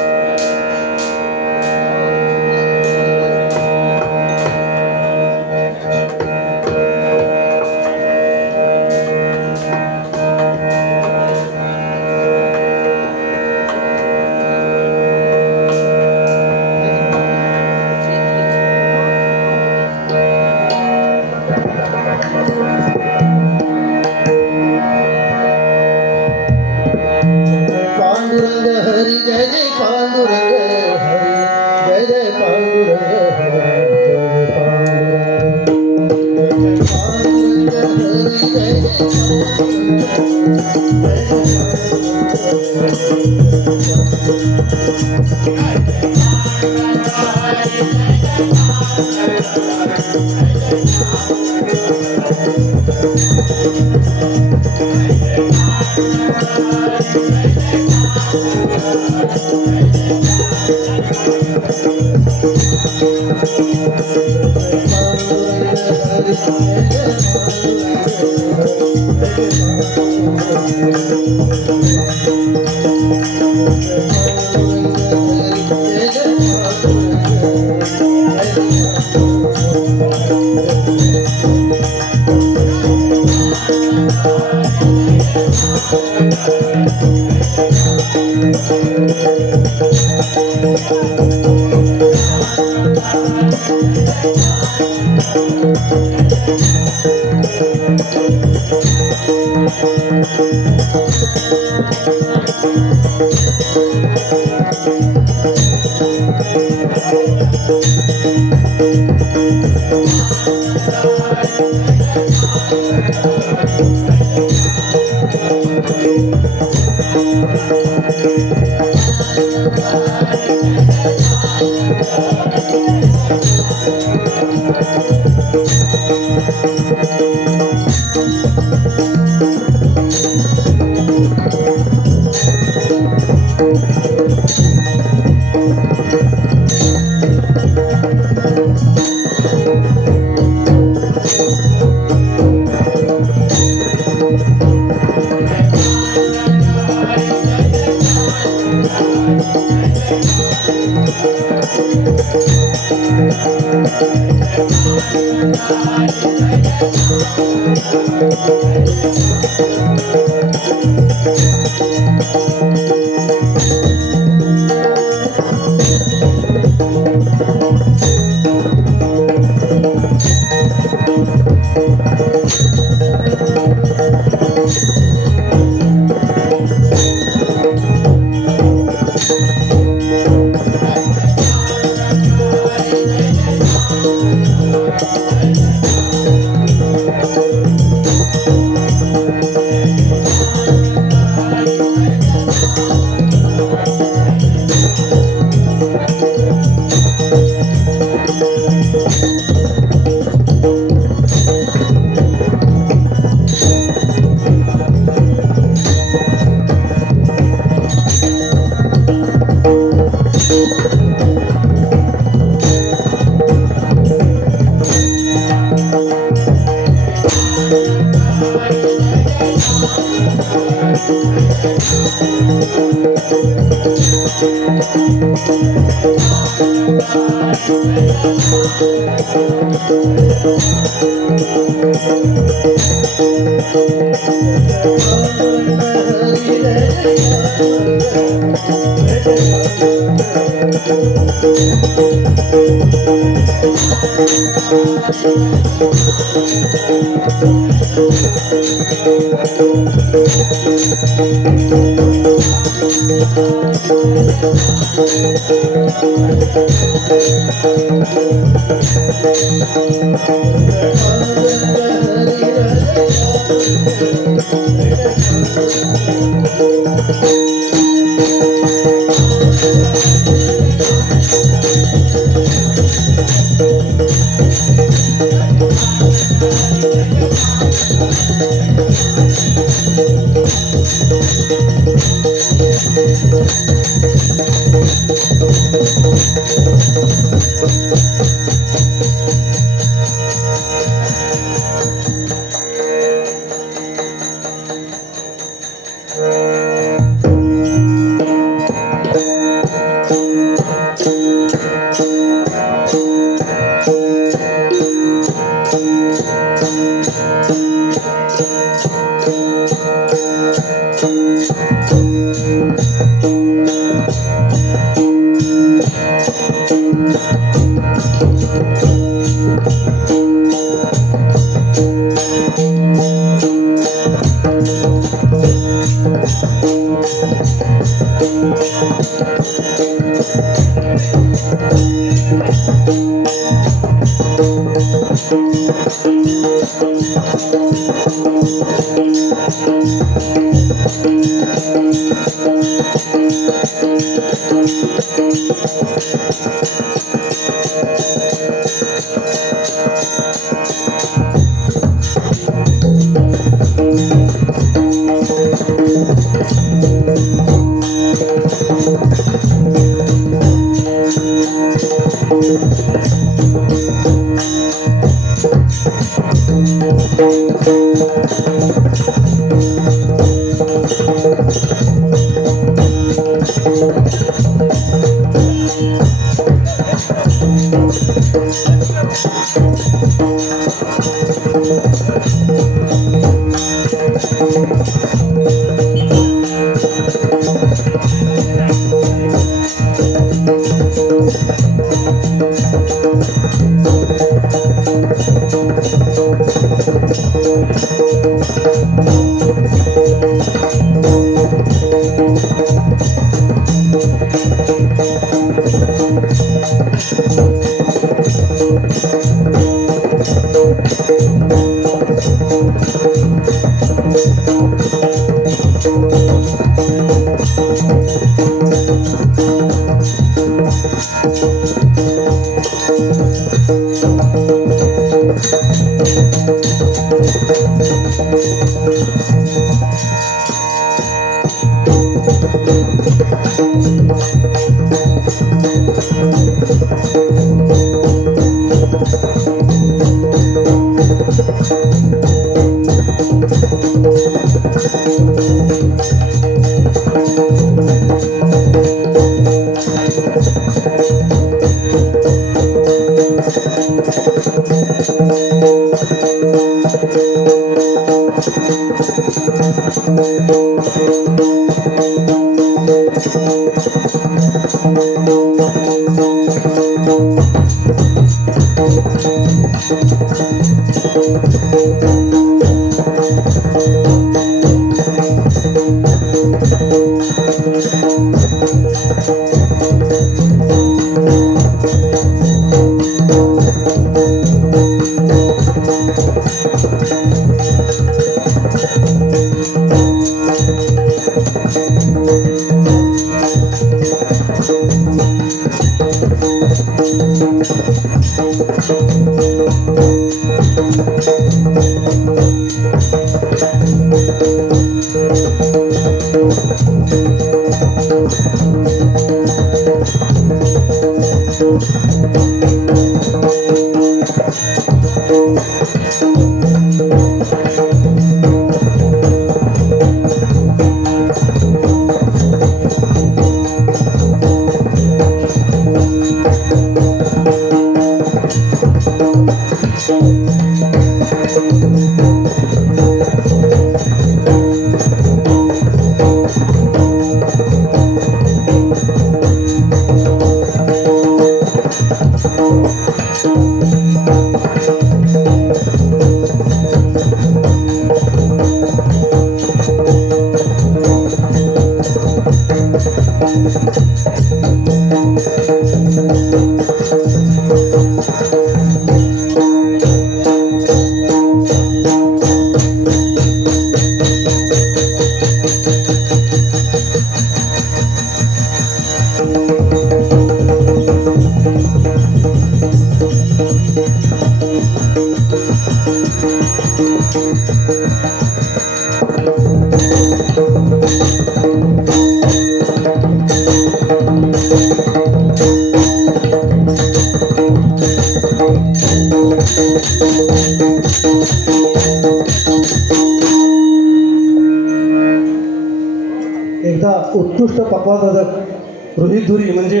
एकदा उत्कृष्ट पक्वादक रोहित धुरी म्हणजे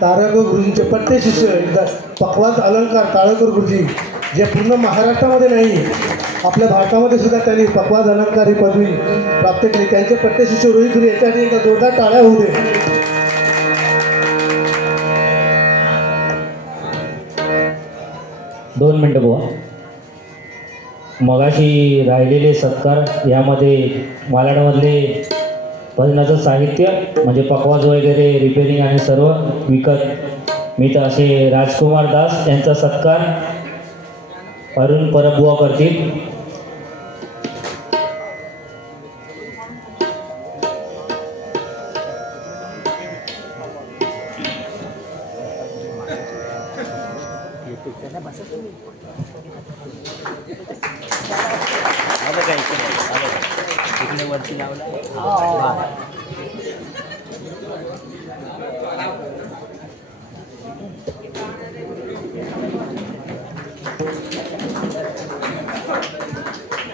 तारक गुरुजींचे पट्टे शिष्य एकदा पक्वाद अलंकार तारक गुरुजी जे पूर्ण महाराष्ट्रामध्ये नाही आपल्या भारतामध्ये सुद्धा त्यांनी पक्वाद अलंकार ही पदवी प्राप्त केली. त्यांचे पट्टे शिष्य रोहित धुरी याच्यासाठी एकदा जोरदार टाळ्या होऊ दे. 2 मिनटं बुवा. मगाशी राहिलेले सत्कार यामध्ये मालाडमधले भजनाचं साहित्य म्हणजे पकवाज वगैरे रिपेरिंग आणि सर्व विकत मी तर असे राजकुमार दास यांचा सत्कार अरुण परबुवा करतील.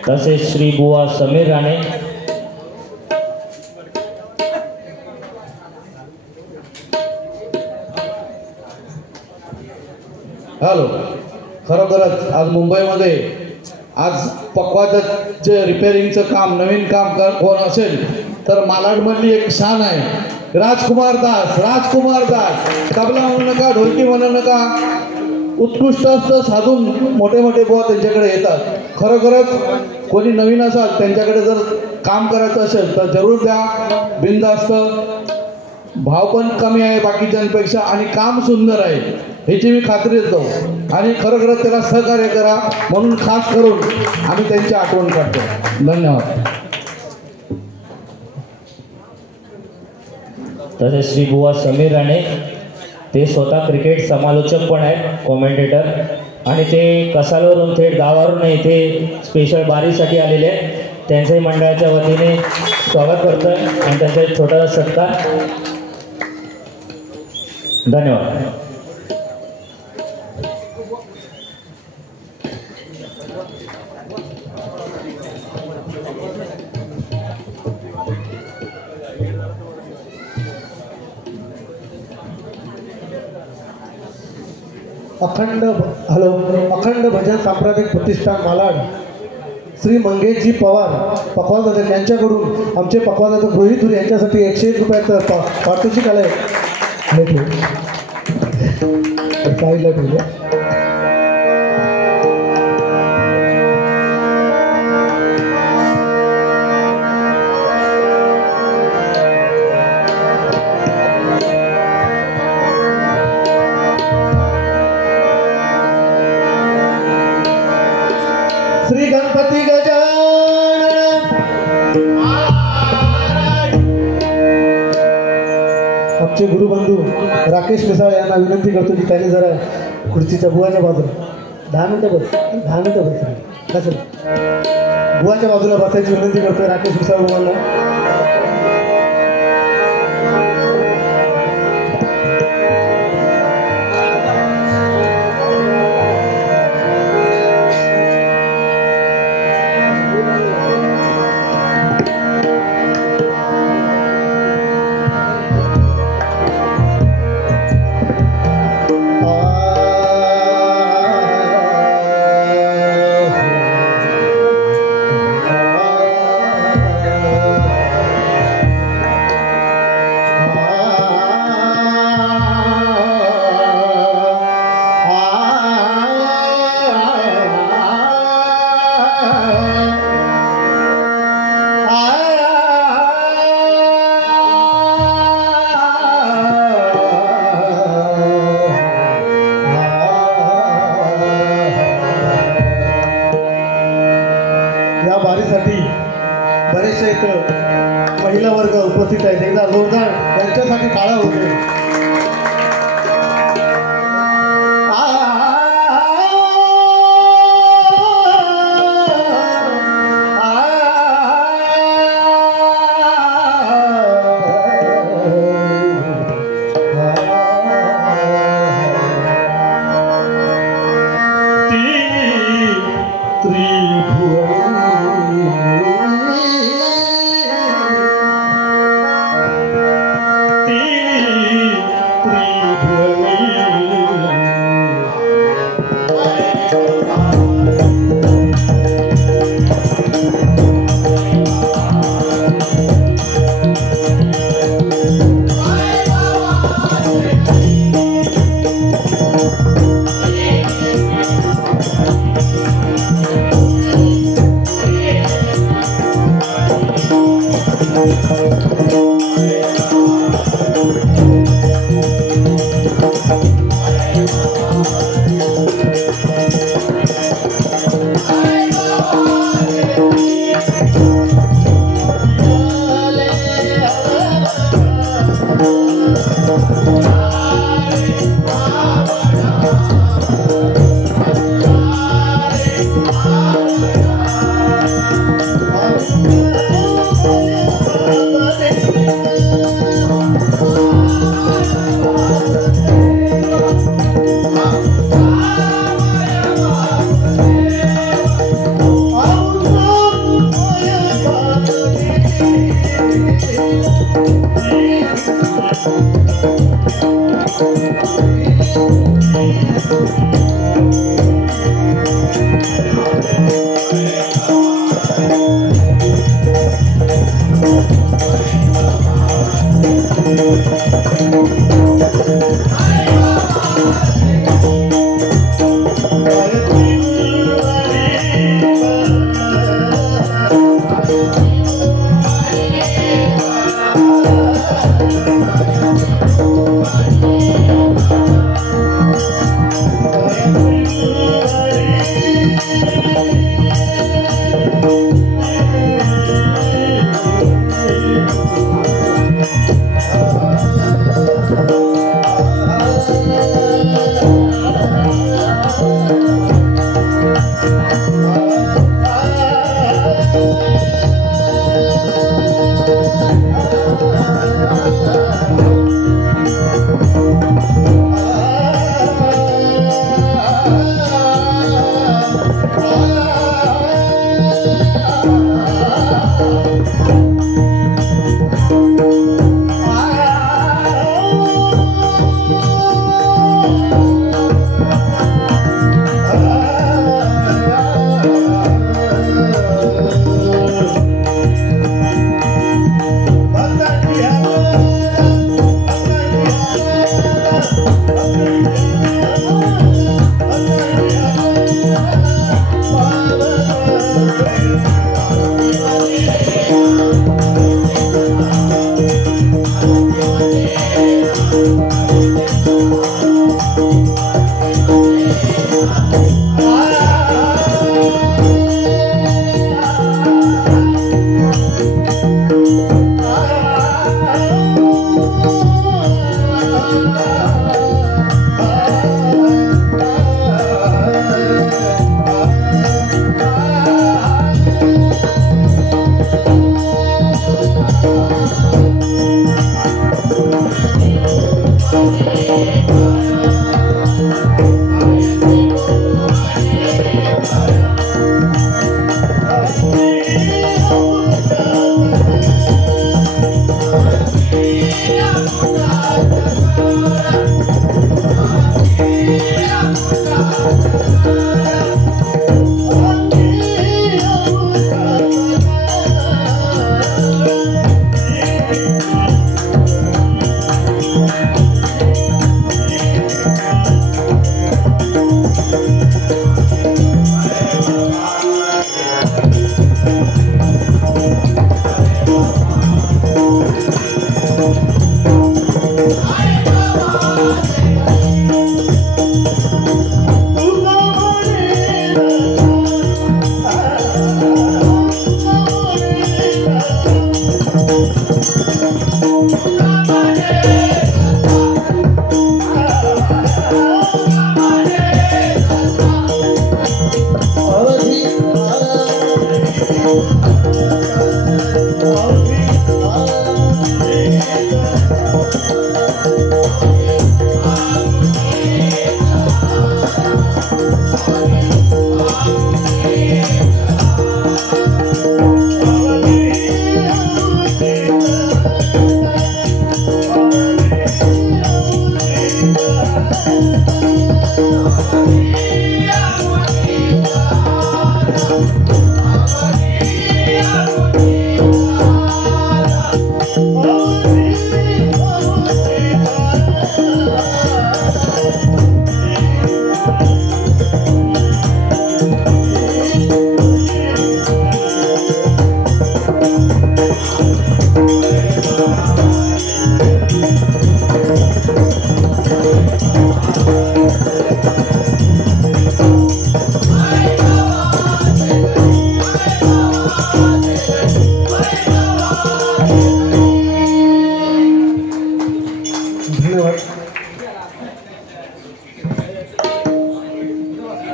तसेच श्री बुवा समीर राणे, हॅलो. खरोखरच आज मुंबईमध्ये आज पक्वादाचे रिपेरिंगचं काम नवीन काम कोण असेल तर मालाडमधली एक शान आहे राजकुमार दास. राजकुमार दास तबला म्हणू नका, ढोलकी म्हणू नका, उत्कृष्ट असतं साधून मोठे मोठे बुवा त्यांच्याकडे येतात. खरोखरच कोणी नवीन असाल त्यांच्याकडे जर काम करायचं असेल तर जरूर द्या. बिनधास्त, भाव पण कमी आहे बाकीच्यांपेक्षा आणि काम सुंदर आहे ह्याची मी खात्री देतो. आणि खरोखरच त्याला सहकार्य करा म्हणून खास करून आम्ही त्यांची आठवण करतो. धन्यवाद. तसेच श्री बुवा समीर राणे ते स्वतः क्रिकेट समालोचक पण आहेत, कॉमेंटेटर, आणि ते कसालवरून थेट गावावरून नाही ते स्पेशल बारीसाठी आलेले आहेत. त्यांच्याही मंडळाच्या वतीने स्वागत करतो आणि त्यांचा एक छोटासा सत्कार. धन्यवाद. अखंड भजन सांप्रदायिक प्रतिष्ठान मालाड श्री मंगेशजी पवार पक्वादादक यांच्याकडून आमचे पक्वादादक रोहित धुरी यांच्यासाठी 101 रुपयाचं पारितोषिक आलंय. साईडला ठेवलं. श्री गणपती गजानन. आमचे गुरुबंधू राकेश मिसाळ यांना विनंती करतो की त्यांनी जरा खुर्चीच्या बुवाच्या बाजूला 10 मिनिटं बस कसं बुवाच्या बाजूला बसायची विनंती करतोय राकेश मिसाळ बुवांना. या बारीसाठी बरेचसे इथं महिला वर्ग उपस्थित आहेत. एकदा जोरदार त्यांच्यासाठी टाळ्या होते.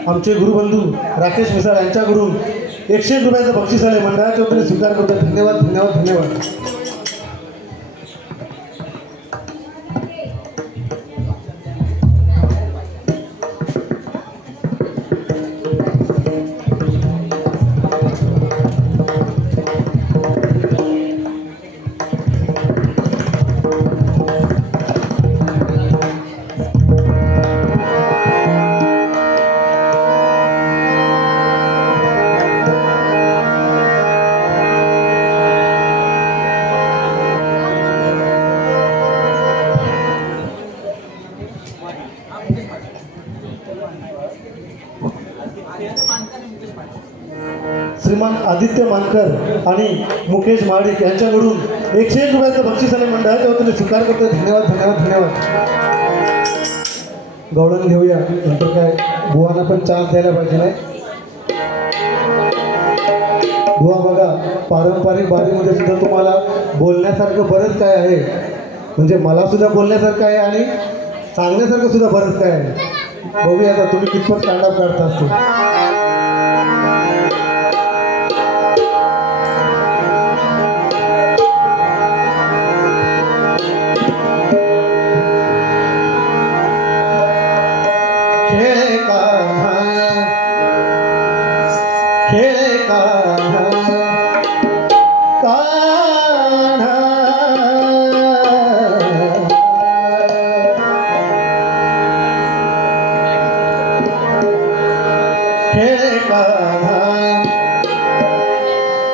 आमचे गुरुबंधू राकेश मिसाळ यांच्याकडून 101 रुपयाचं बक्षीस आले. मंडळाच्या वतीने स्वीकार करतो. धन्यवाद धन्यवाद धन्यवाद. श्रीमान आदित्य मानकर आणि मुकेश महाडिक यांच्याकडून 101 रुपयाचं बक्षीस आले. मंडळाच्या वतीने स्वीकार करतो. धन्यवाद धन्यवाद धन्यवाद. गवळण घेऊया. नंतर काय बुवांना पण चान्स द्यायला पाहिजे नाही. बुवा बघा, पारंपरिक बारीमध्ये सुद्धा तुम्हाला बोलण्यासारखं बरंच काय आहे. म्हणजे मला सुद्धा बोलण्यासारखं आहे आणि सांगण्यासारखं सुद्धा बरंच काय आहे. बघूया आता तुम्ही कितपत कांडाप काढता असतो.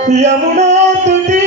यमुना तुझी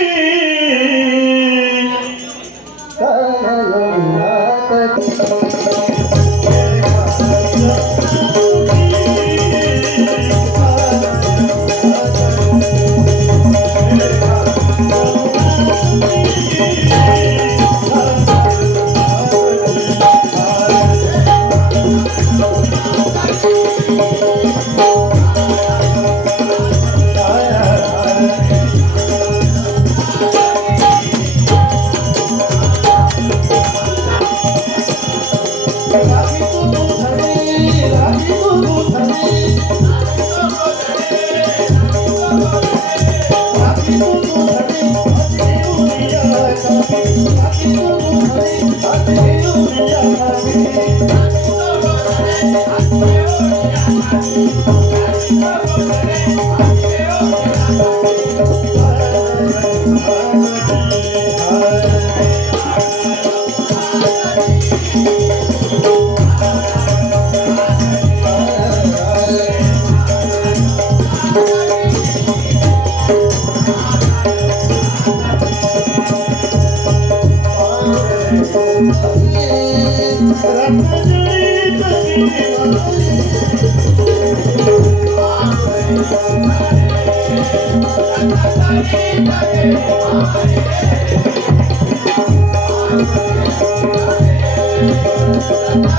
Thank you.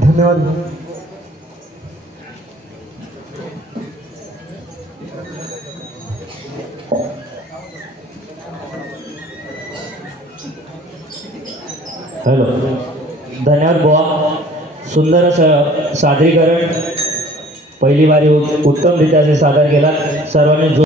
धन्यवाद. हॅलो, धन्यवाद बुवा. सुंदर असं सादरीकरण पहिली वारी उत्तमरित्या सादर केला सर्वांनी.